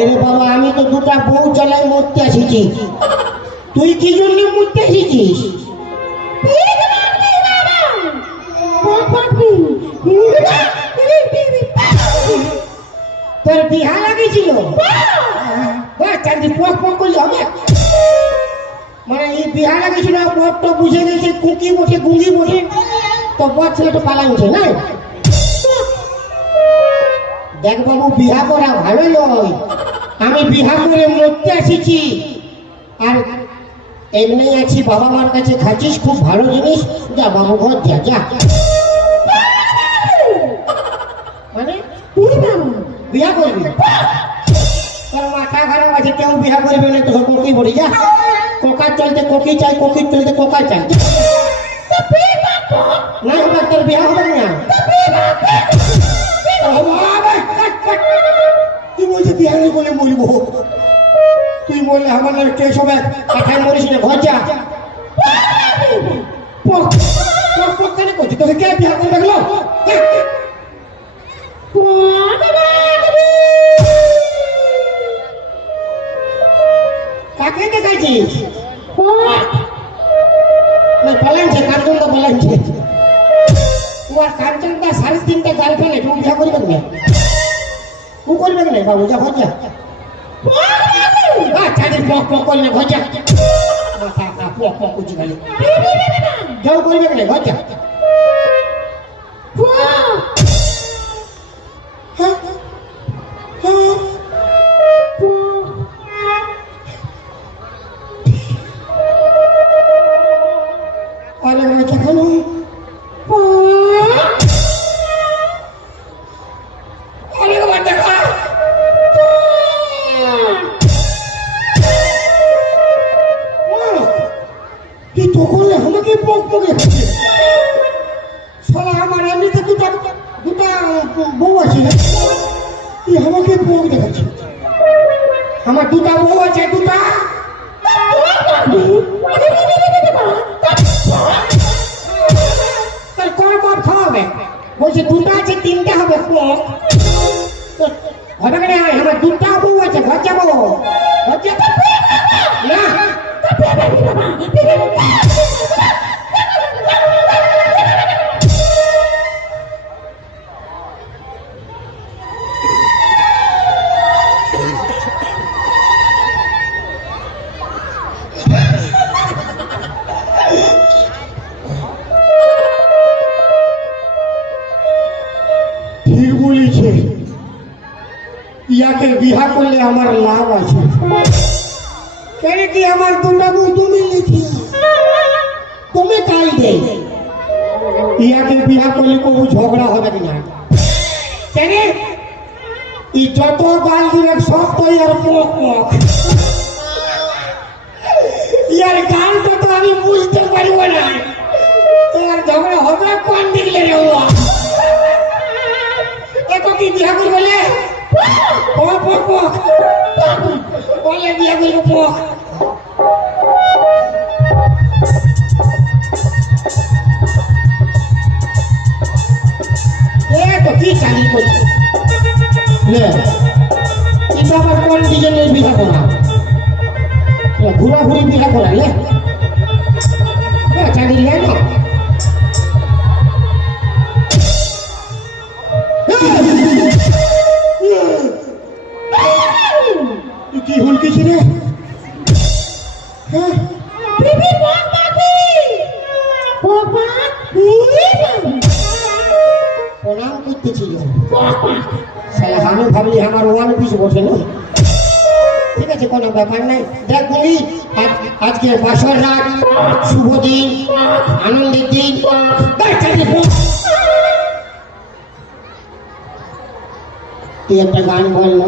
এরে বাবা, আমি তো দুটা বউ জ্বালায় মরতে এসেছি, তুই কি জন্য মরতে এসেছিস? তোর বিহা লাগেছিল? চাকরি পক পক করলে হবে? মানে এই বিহা লাগেছিল, বট তো বুঝে গেছে কুকি বসে গুঙ্গি বসে, তো বট ছেলেটা পালা উঠে না। দেখ বাবু, বিহা করা ভালো নয়, আমি বিহা করে মরতে এসেছি। আর এমনি আছি, বাবা মার কাছে খাচ্ছিস, খুব ভালো জিনিস, যা বাবু ঘর যা যা। মানে বিয়া করবি? তোর মাথা খারাপ আছে, কেউ বিয়া করবে না, তোর কোকি বলি যা। কোকা চলতে কোকি চাই, কোকি চলতে কোকা চাই, না এবার তোর বিয়া হবে না। তুই বলছি বিয়া নেই বলে মরবো? তুই বললে আমার নামে কে সব কথায় মরিস না, ঘর যা। করছি তোকে কে বিয়া করে দেখলো? কাকে দেখাইছিস? পালাইছে কাঞ্চনদা, পালাইছে। তোমার কাঞ্চনদা 3.5টা গার্লফ্রেন্ড, তুমি বিয়া করবে না? তুই করবে না বাবু, যা ঘর যা। চাকরি পক পক করলে ঘর যা। মাথা পক পক করছি খালি, কেউ করবে না, ঘর যা। আমার এমনিতে দুটা বউ আছে, আমাকে বউ দেখাচ্ছে। আমার দুটা বউ আছে, দুটা। তার কোন কপ খাওয়াবে? বলছে দুটা আছে, 3টা হবে। হবে না, আমার দুটা বউ আছে, ঘর যাবো, ঘর যাবো না। ঠিক বলেছে, ইয়াকে বিহা করলে আমার লাভ আছে। কেন কি আমার দুটা বউ তুমি লিখি, তুমি কাল দে। ইয়াকে বিহা করলে কোনো ঝগড়া হবে না। কেন যত গাল দিলে সব তো ইয়ার পক পক, ইয়ার গাল তো আমি বুঝতে পারব না। তোমার ঝগড়া হবে কোন দিলে রে? কি বিয়া করি বলে বলে বিয়া করি পক। কি চাকরি করছি এটা আবার কোন ডিজাইনের বিয়া করা? ঘুরাঘুরি বিয়া করা চাকরি না। কি হল কিছু রে? প্রণাম করতেছিল, আমি ভাবলি আমার ওয়ান পিস বসে না। ঠিক আছে, কোনো ব্যাপার নাই। দেখ বলি, আজকে বাসর রাত, শুভ দিন, আনন্দের দিন। তুই একটা গান বললো।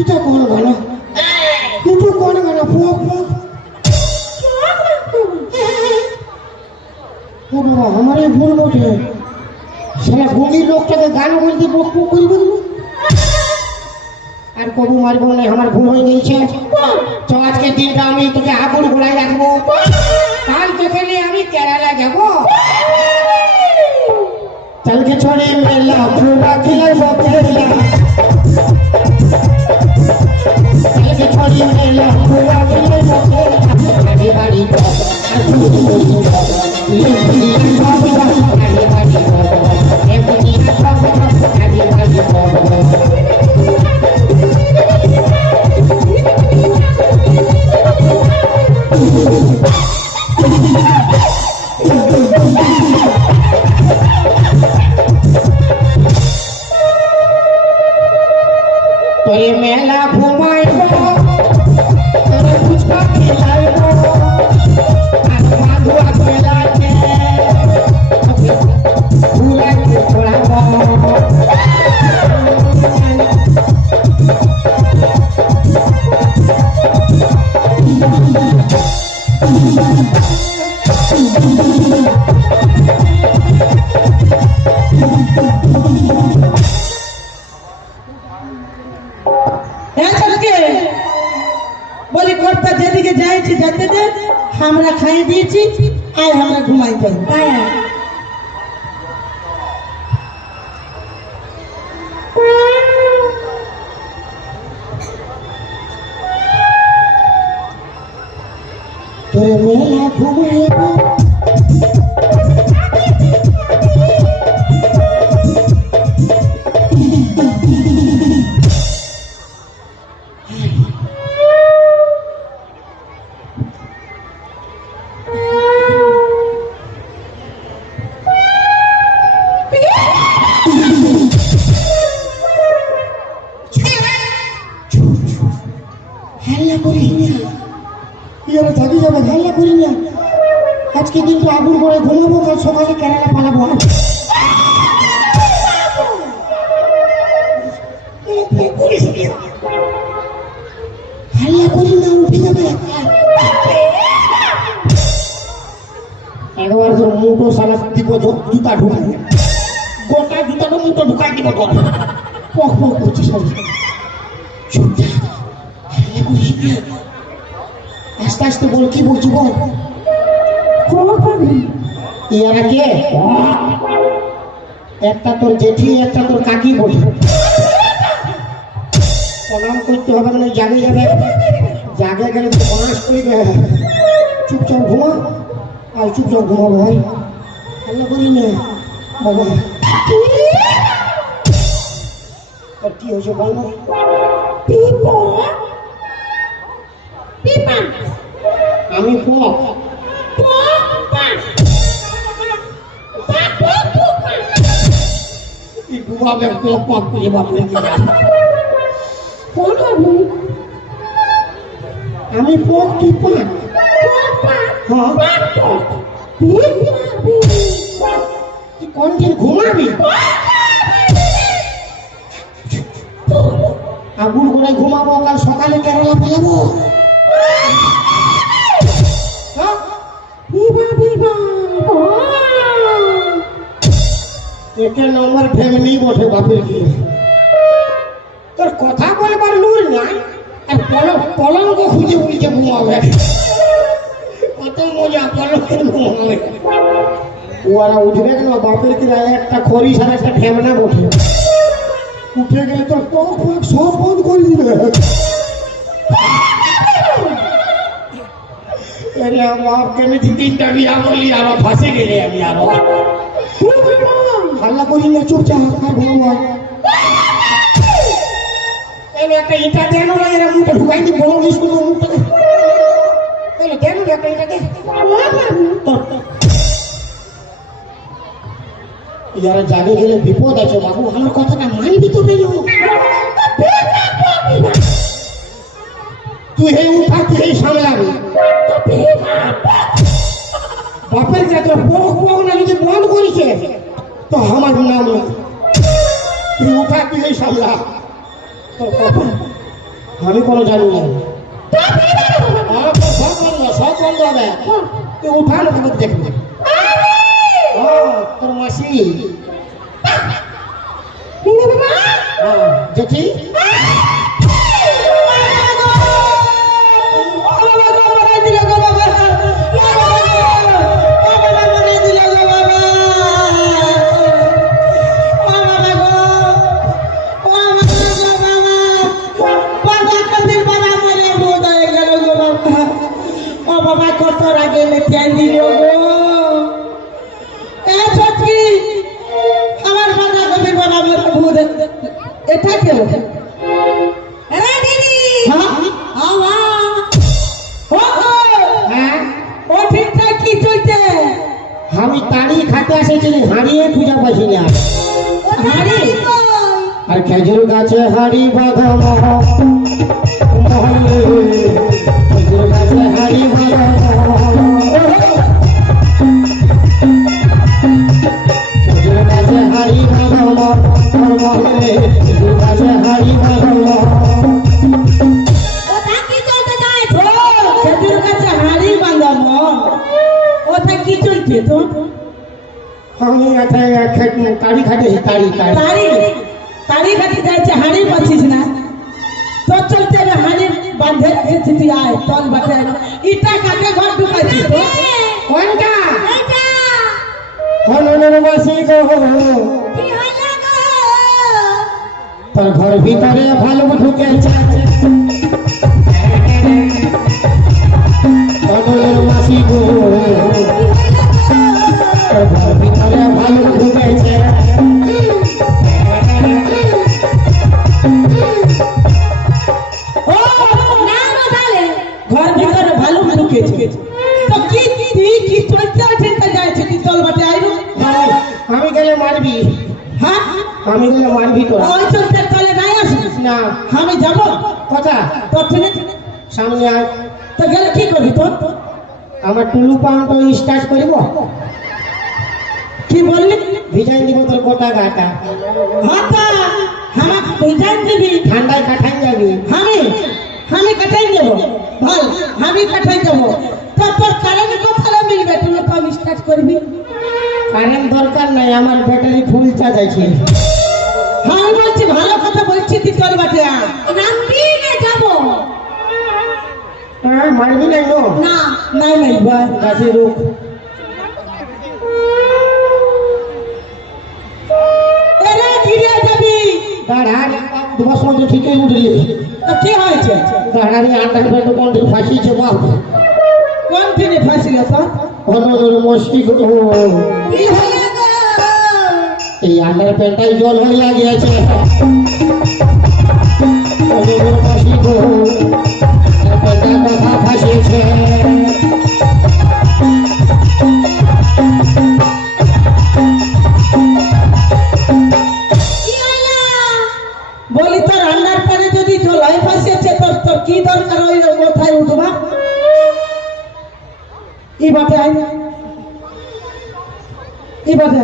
এটা কোন গানা এটা কোন গানা ফোক ফোক ও বাবা আমারে ভুল বটে সারা গভীর লোকটাকে গান বলতে বক বক করিব আর কবু মারবো না আমার ভুল হয়ে গেছে তো আজকে দিনটা আমি তোকে আগুন ঘোড়ায় রাখবো কাল তোকে নিয়ে আমি কেরালা যাব কালকে ছড়ে মেলা পুরা খেলবো কেরালা কালকে ছড়ে মেলা পুরা খেলবো কেরালা বাড়ি বাড়ি তোরে মেলা ঘুমাইব তোরে ফুচকা খেলাইব আর মাধুয়া খেলাতে ঘুরাইতে ঘোরাব বলি কর্তা যেদিকে যাইছি যেতে দে আমরা খাই দিয়েছি আর আমরা ঘুমাই যাই তোরে মেলা ঘুমাইব হাল্লা করি না ইয়ারা জাগি যাবে হাল্লা করি না আজকে কিন্তু আগুন করে ঘুমাবো কাল সকালে কেরালা পালাবো হাল্লা করি না উঠে যাবে একবার তোর মুঠো সালা দিব জুতা ঢুকাই গোটা জুতাটা মুঠো ঢুকাই দিব তোর পক পক করছিস আস্তে আস্তে বল কি বলছি বল ইয়ারা কে একটা তোর জেঠি একটা তোর কাকি বলি প্রণাম করতে হবে না জাগে যাবে জাগে গেলে তো প্রণাম করে চুপচাপ ঘুমা আর চুপচাপ ঘুমাবো ভাই আল্লাহ করি না বাবা তোর কি হয়েছে বল আমি পক ডুবাবে পক পক করে বাপরে আমি পক তুই পাক তুই কোন দিন ঘুমাবি আগুন করে ঘুমাবো কাল সকালে কেরালা পালাবো একে নম্বর ফ্যামিলি বটে বাপের কি তোর কথা বলবার লুর নাই আর পলঙ্ক খুঁজে উঠে ঘুমাবে কত মজা পলঙ্কে ঘুমাবে ওরা উঠবে না বাপের কি একটা খড়ি সারা একটা ঠেমনা বসে উঠে গেলে তোর পক পক সব বন্ধ করে দিবে अरे हम आपके में तीनटा बिया बोली आरो फांसे गेले আমি আরো হাল্লা করি না চুপচাপ আর ঘুমাবো এর একটা ইটা দেন না এর মুখে ঢুকাই দি বড় স্কুল মুখে এর দেন একটা ইটা দে ইয়ারা জাগে গেলে বিপদ আছে বাবু আমার কথাটা মানবি তো বেলো তুই হে উঠা তুই হে সামলাবি বাপের কাছে বক বক না যদি বন্ধ করেছে তো আমার নাম না তুই উঠা তুই হে সামলা আমি কোনো জানি না। সব বন্ধ হবে। তুই উঠান ওখানে দেখবি। তোর মাসি জেঠি এটা কেউ ও ঠিকঠাক কি চলছে? আমি তাড়ি খাতে এসেছি, হারিয়ে খুঁজে পাইছি না। আর খেজুর গাছে হাড়ি বাঁধা মহলে, খেজুর গাছে হাড়ি বাঁধা খেজুর গাছে হাড়ি বাঁধা মহলে, খেজুর গাছে হাড়ি বাঁধা খেজুর কাছে হাড়ি বাঁধা মন, ওটা কি চলছে তো? আমি তাড়ি খাটেছি, তাড়ি তাড়ি খাটি যাচ্ছে, হাড়ি পাচ্ছিস না তো চলতে হবে। হাড়ি বাঁধে রেখেছি তুই, আয় চল বাটে। ইটা কাকে ঘর ঢুকাইছিস তো? কোনটা? হনুনের মাসি গো, তোর ঘর ভিতরে ভালো ঢুকেছে। হনুনের মাসি গো, তোর ঘর ভিতরে ভালো ঢুকেছে। ঘর ভিতরে ভালো ঢুকেছে তো কি কি চলতে ঠিকতে যাচ্ছে? তুই চল বাটে আইরু। আমি গেলে মারবি, হ্যাঁ আমি গেলে মারবি তোরা। ওই চলতে চলে নাই আসিস না, আমি যাবো কথা তোর ছেলে সামনে আয়। তো গেলে কি করবি তোর? আমার টুলু পাম্প স্টার্ট করিব। কি বললি? ভিজাই দিব তোর গোটা গাটা, হাতা আমাকে বুঝাই দিবি। ঠান্ডায় কাঠাই যাবি। আমি কাটাই দেবো, ভাল আমি কাটাই দেবো। তোর কারেন্ট কোথায় মিলবে? তুই পাম্প স্টার্ট করবি। কারেন্ট দরকার নাই, আমার ব্যাটারি ফুল চার্জ আছে। আমি বলছি ভালো কথা বলছি, তুই তোর বাটে নামবি না যাবো? হ্যাঁ, মারবি নাই নো? না নাই নাই ভাই গাছে রোগ। এরা গিরে যাবি। দাঁড়ার তোমার সঙ্গে ঠিকই উঠলি। তো কি হয়েছে? দাঁড়ারি আন্ডার প্যান্ট কোন দিন ফাঁসিয়েছে বাপ। কোন দিনে ফাঁসিল তো? হনুর মস্তি গো, কি হইলো গো? এই আন্ডার প্যান্টটাই জল হইয়া গিয়েছে। হনুর মস্তি গো, প্যান্টটা কথা ফাঁসিয়েছে। কি হইলো? বলি তোর রান্নার পরে যদি জলাই ফাঁসিয়েছে, তোর কি দরকার ওই কোথায় উঠবা? এই বাটে আয়, এই বাটে।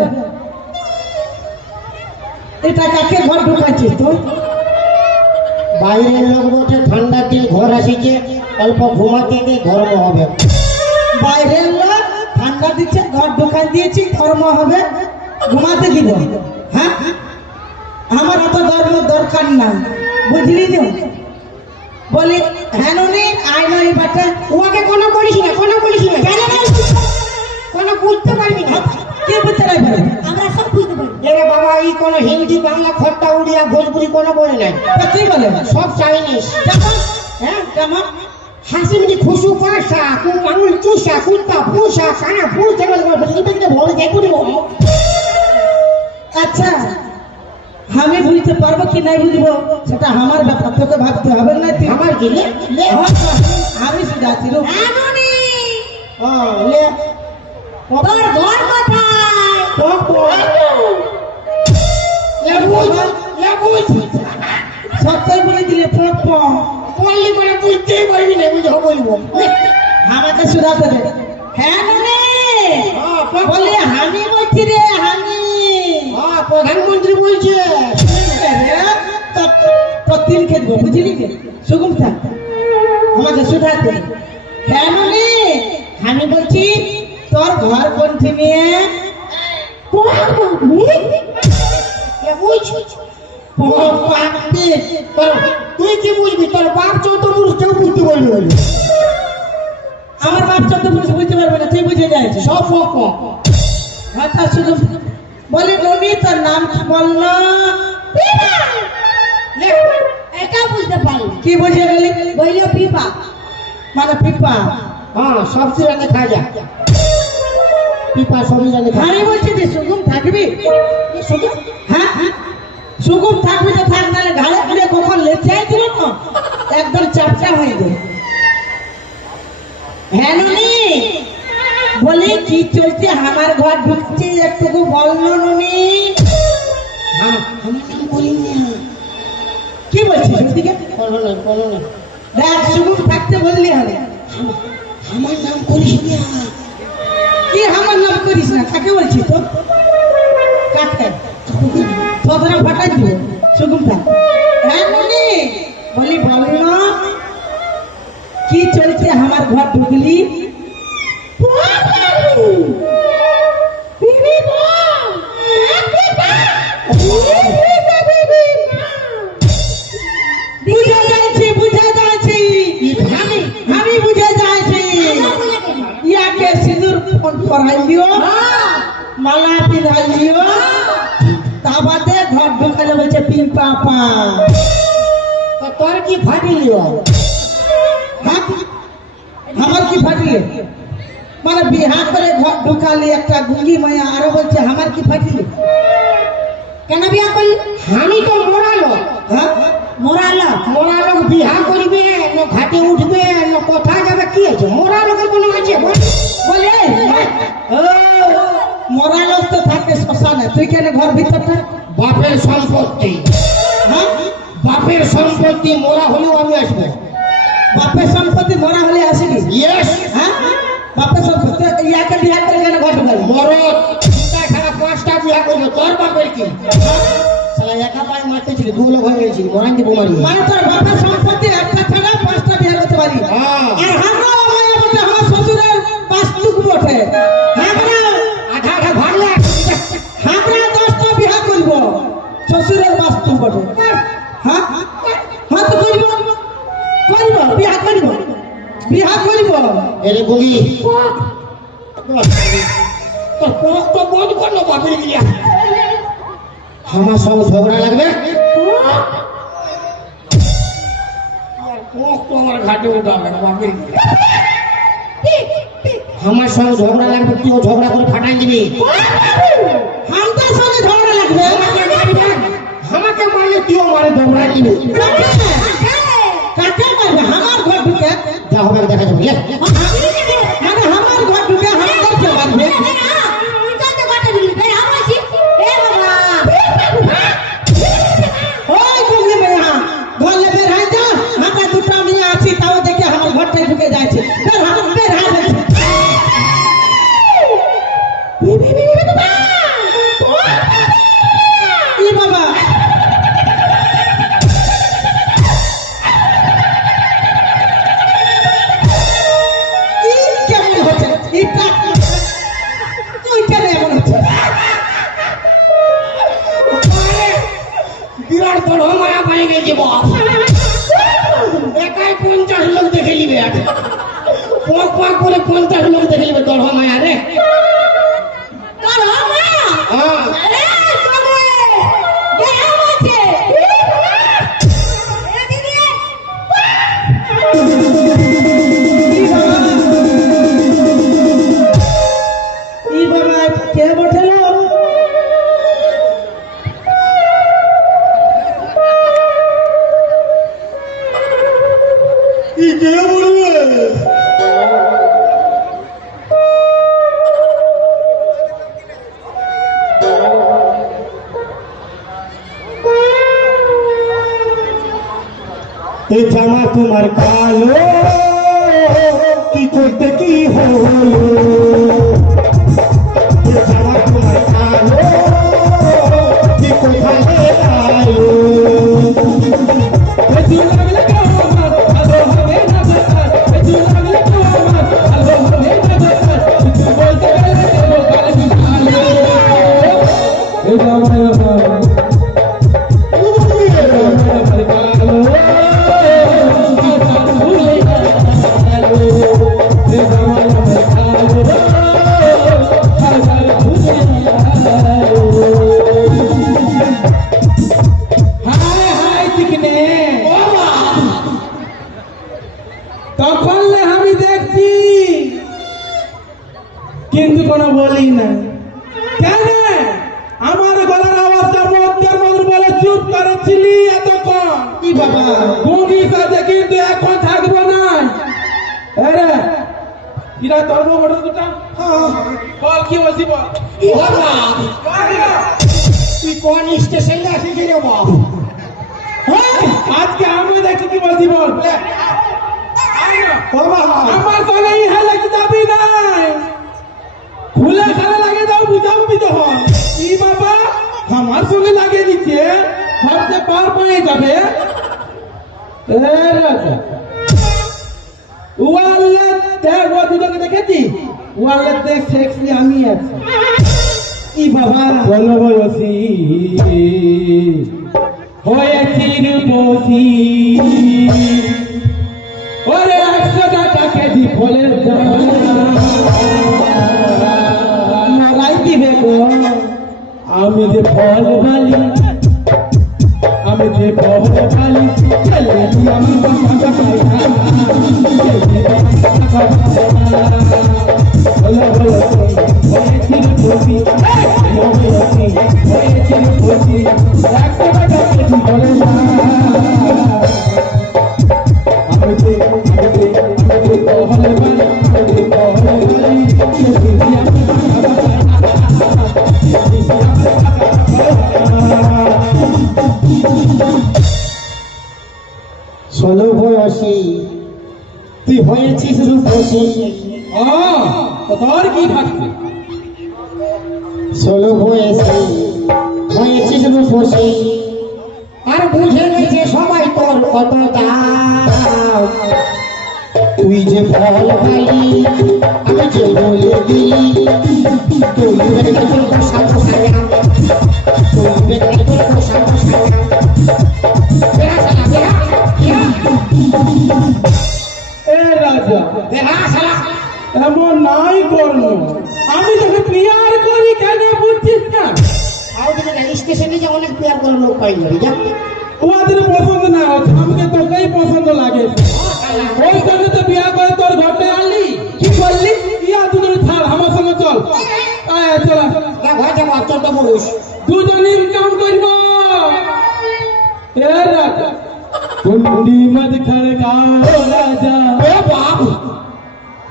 এটা কাকে ঘর ঢুকাচ্ছিস তো? বাইরের লোক বলছে ঠান্ডার দিন ঘর আসিছে, অল্প ঘুমাতে দিয়ে ধর্ম হবে। বাইরের লোক ঠান্ডা দিচ্ছে, ঘর দোকান দিয়েছি, ধর্ম হবে, ঘুমাতে দিব। হ্যাঁ, আমার অত ধর্ম দরকার নাই, বুঝলি তো? বলি হ্যাঁ নুনি আয় নই বাটা। তোমাকে কোনো বলিস না, কোনো বলিস না, কেন কোনো বুঝতে পারবি না। কে বুঝতে পারবে? আমরা সব বুঝতে পারি। এরে বাবা, এই কোনো হিন্দি বাংলা খট্টা উড়িয়া ভোজপুরি কোনো বলে নাই, তা কি বলে? সব চাইনিজ। কেমন? হ্যাঁ, কেমন? হাসি মিটি খুশু পাশা আঙুল চুষা কুত্তা পুষা কানা পুষতে ভরে দেখুন। আচ্ছা, আমি বুঝতে পারবো কি নাই বুঝবো সেটা আমার ব্যাপার, তোকে ভাবতে হবে না। তুই আমার কি লে লে আমি শুধাচ্ছি রে। এমনই লে তোর ঘর কোথায়? সত্যই বলে দিলে পপ বললি করে বুঝতেই পারবি না, বুঝবো বলবো। আমাকে শুধাতে দে। হ্যাঁ নুনি বলি আমি বলছি রে, আমি প্রধানমন্ত্রী বলছে। তোর তিল খেলবো বুঝলি কে সুগম থাক আমাকে শুধাতে কেন রে আমি বলছি তোর ঘর কোনটি নিয়ে তুই কি বুঝবি তোর বাপ চৌদ্দ পুরুষ কেউ বুঝতে পারবি না। আমার বাপ চোদ্দ পুরুষ বুঝতে পারবে না তুই বুঝে যাচ্ছিস সব আচ্ছা শুধু বলি ননি তোর নাম কি বললো এটা বুঝতে পারলাম কি বুঝে গেলি বইলিও পিপা মানে পিপা হ্যাঁ সবজি রান্না খা যা পিপা সবজি রান্না খা আমি বলছি যে সুগম থাকবি হ্যাঁ সুগম থাকবি তো থাক নাহলে ঘাড়ে ঘুরে কখন লেচে আইছিল না একদম চাপটা হয়ে যাবে হ্যাঁ ননি বলি কি চলছে আমার ঘর ঢুকছে একটুকু বললো ননি আমার নাম বলি না কি বলছিস ওদিকে বলো না দেখ সুগম থাকতে বললি হবে আমার নাম করিস না কি আমার নাম করিস না কাকে বলছিস তো কাকে তোরা ফাটাই দিবে সুগম থাক হ্যাঁ ননি বলি বললো কি চলছে আমার ঘর ঢুকলি বুঝে যাচ্ছি আমি বুঝে যাচ্ছি ইয়াকে সিঁদুর পরাইলিও মালা পিঁধাইলিও তা বাদে ঘর ঢুকালে বলছে পিন পাপা তোর কি ফাটিলি আমার কি ফাটিলে মানে বিহা করে ঘর ঢুকালি একটা গুঙ্গি মায়া আরো বলছে আমার কি ফাটিলে কেন বিয়া করলি আমি তো মরালো হ্যাঁ মরালো বিহা করিবে না ঘাটে উঠবে না কোথায় যাবে কি আছে মরা লোকের কোনো আছে বলে ও মরা লোক তো থাকে শ্মশানে তুই কেন ঘর ভিতরটা বাপের সম্পত্তি হ্যাঁ বাপের সম্পত্তি মরা হলেও আমি আসবো বাপের সম্পত্তি মরা হলে আসেনি ইয়েস হ্যাঁ বাপের সম্পত্তি ইয়াকে বিয়া করে কেন ঘর ঢুকালি মরদ খারাপ 5টা বিহা করবো তোর বাপের কি সালা একা পায়ে মারতেছিলি 2 লোক হয়ে গেছিল মরান দিব মারি মানে তোর বাপের সম্পত্তি একটা ছাড়া 5টা বিয়া করতে পারি হ্যাঁ আর আমরা মায়া বটে আমার শ্বশুরের বাস্তুক বটে আমরা আধা ভাগলে আমরা 10টা বিয়া করব শ্বশুরের বাস্তুক বটে হ্যাঁ হ্যাঁ তো করব বিয়া করব এরে গুগি তোর পোক তো বন্ধ করলো বাপের গিয়া আমার সঙ্গে ঝগড়া লাগবে পোক তো আমার ঘাটে উঠাবে না বাপের আমার সঙ্গে ঝগড়া লাগবে তুইও ঝগড়া করে ফাটাই দিবি আমাদের সঙ্গে ঝগড়া লাগবে আমাকে মারলে তুইও মারে ঝগড়া দিবি কাকে মারবে আমার ঘর ঢুকে যা হবে দেখা যাবে মানে আমার ঘর ঢুকে আমাদেরকে মারবে ওই গুগলি মেয়া ঘরে বের হয়ে যা আমরা দুটো মেয়ে আছি তাও দেখে আমার ঘরটায় ঢুকে যাচ্ছে বের হয়ে যাচ্ছে ই বাবা কেমন হচ্ছে তুই কেন এমন হচ্ছে বিরাট বড় মায়া পাই গেছে বাপ একাই 50 লোক দেখে নিবে পোক পোক করে 50 লোক দেখে নিবে তোর মায়া রে হ্যাঁ ই বাবা কে বঠেলো ই কে বলবে এই জামা তোমার কালো কি করতে কি হলো এই জামা তোমার কালো কি কোথায় গেলো বেজু লাগলে তো আমার ভালো হবে না বেচার বেজু লাগলে তো আমার ভালো হবে না বেচার কিছু বলতে গেলে দেবো গাল বিছানা এ জামাই আমার তখন আমি দেখছি কিন্তু কোনো বলি না কেন আমার গলার আওয়াজটা মধ্যের মধ্যে বলে চুপ করেছিলি এতক্ষণ কি বাবা গুঙ্গি সাথে কিন্তু এখন থাকবো না আরে ইরা ধর্ম বড় দুটা বল কি বলছি বল তুই কোন স্টেশনে আসিস রে বাবু? আজকে আমি দেখছি কি বলছি বল আমার সঙ্গে হেলে যাবি নাই খুলে খেলা লাগে দাও বুঝাবি তখন কি বাবা আমার সঙ্গে লাগিয়ে দিচ্ছে ভাবতে পার পায়ে যাবে ওয়ালে দেখ ও দুটোকে দেখেছি ওয়ালে দেখ সেক্সি আমি আছি কি বাবা বলো বয়সী হয়েছি রূপসী ওরে 100 টাকা কেজি ফলের মালাই দিবে গো আমি যে ফল বালি আমি যে ফল বালি চলে আমি কথা পাই বলো বলো হয়েছি রূপসী হয়েছি রূপসী 100 টাকা কেজি ফলের ষোলো বয়সী তুই হয়েছিস রূপসী তোর কি থাকছে 16 বয়সী হয়েছিস রূপসী আর বুঝে গেছে সবাই তোর কত দাম তুই যে ফল খালি আমি যে বলে দিলি তুই বেড়ে তোর পোশাক পোশাক তুই বেড়ে তোর পোশাক পোশাক এ রাজা এমন নাই করলো আমি তোকে প্রিয়ার করি কেন বুঝছিস না স্টেশনে যে অনেক প্রিয়ার করে লোক পাই যাবি যা ওদের পছন্দ না হচ্ছে আমাকে তোকেই পছন্দ লাগে ওই জন্য তো বিয়া করে তোর ঘরটা আনলি কি করলি বিয়া দুজন ছাড় আমার সঙ্গে চল চল ঘরে যাবো চল তো পুরুষ দুজন ইনকাম করব এ রাজা कुंडी मत खड़काओ राजा ओ बाप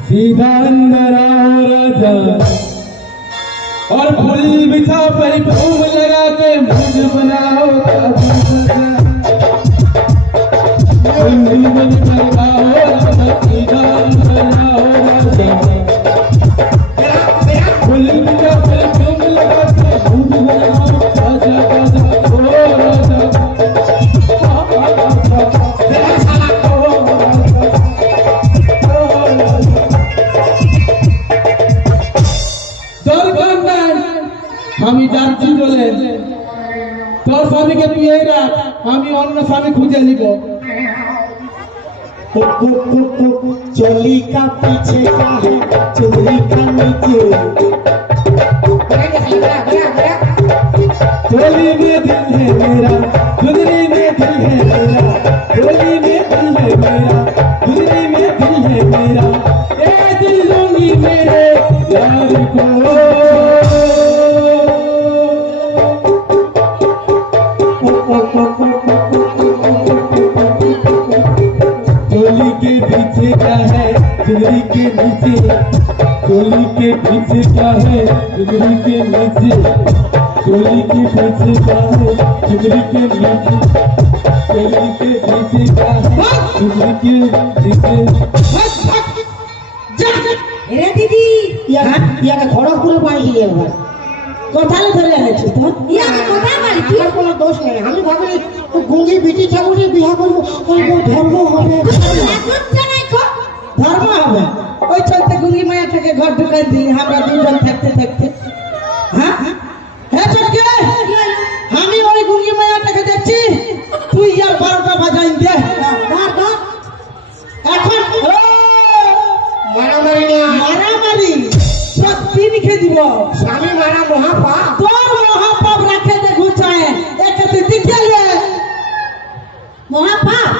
सीधा अंदर आओ राजा और फूल बिछा पर फूल लगा के मुझ बनाओ कुंडी मत खड़काओ राजा सीधा अंदर आओ राजा फूल बिछा पर फूल लगा के मुझ बनाओ राजा राजा ओ राजा আমি যাচ্ছি বলে তোর স্বামীকে তুই এই রাখ আমি অন্য স্বামী খুঁজে নিব चोली का पीछे का है चोली का नीचे चोली में दिल है मेरा चुनरी में दिल है मेरा चोली में दिल है मेरा चुनरी में दिल है मेरा ए दिल लूंगी मेरे यार को चोली के पीछे क्या है चुनरी के नीचे चोली के पीछे क्या है चुनरी के नीचे चोली के पीछे क्या है चुनरी के नीचे चोली के पीछे क्या है चुनरी के नीचे रे दीदी ইয়াকে খড়গপুরে পাইছি একবার কোথায় ধরে এনেছিস তো ইয়ে আমি কোথায় মারিছি আমার কোনো দোষ নেই, আমি ভাবি গুঙ্গি বিটি ঠাকুরের বিয়া করবো, ওর ধর্ম হবে। লজ্জা নাই কো ধর্ম হবে ওই চলতে গুলি মায়াটাকে ঘর ঢুকাই দিলি আমরা দুজন থাকতে থাকতে হ্যাঁ হ্যাঁ চলকে আমি ওই গুঙ্গি মায়াটাকে দেখছি তুই আর 12টা বাজাই দে ধর ধর এখন মারামারি না, মারামারি প্রতিদিন খেয়ে দিব স্বামী মারা মহাপাপ। তোর মহাপাপ রাখে দে ঘুচায় একে তুই দিকে মহাপাপ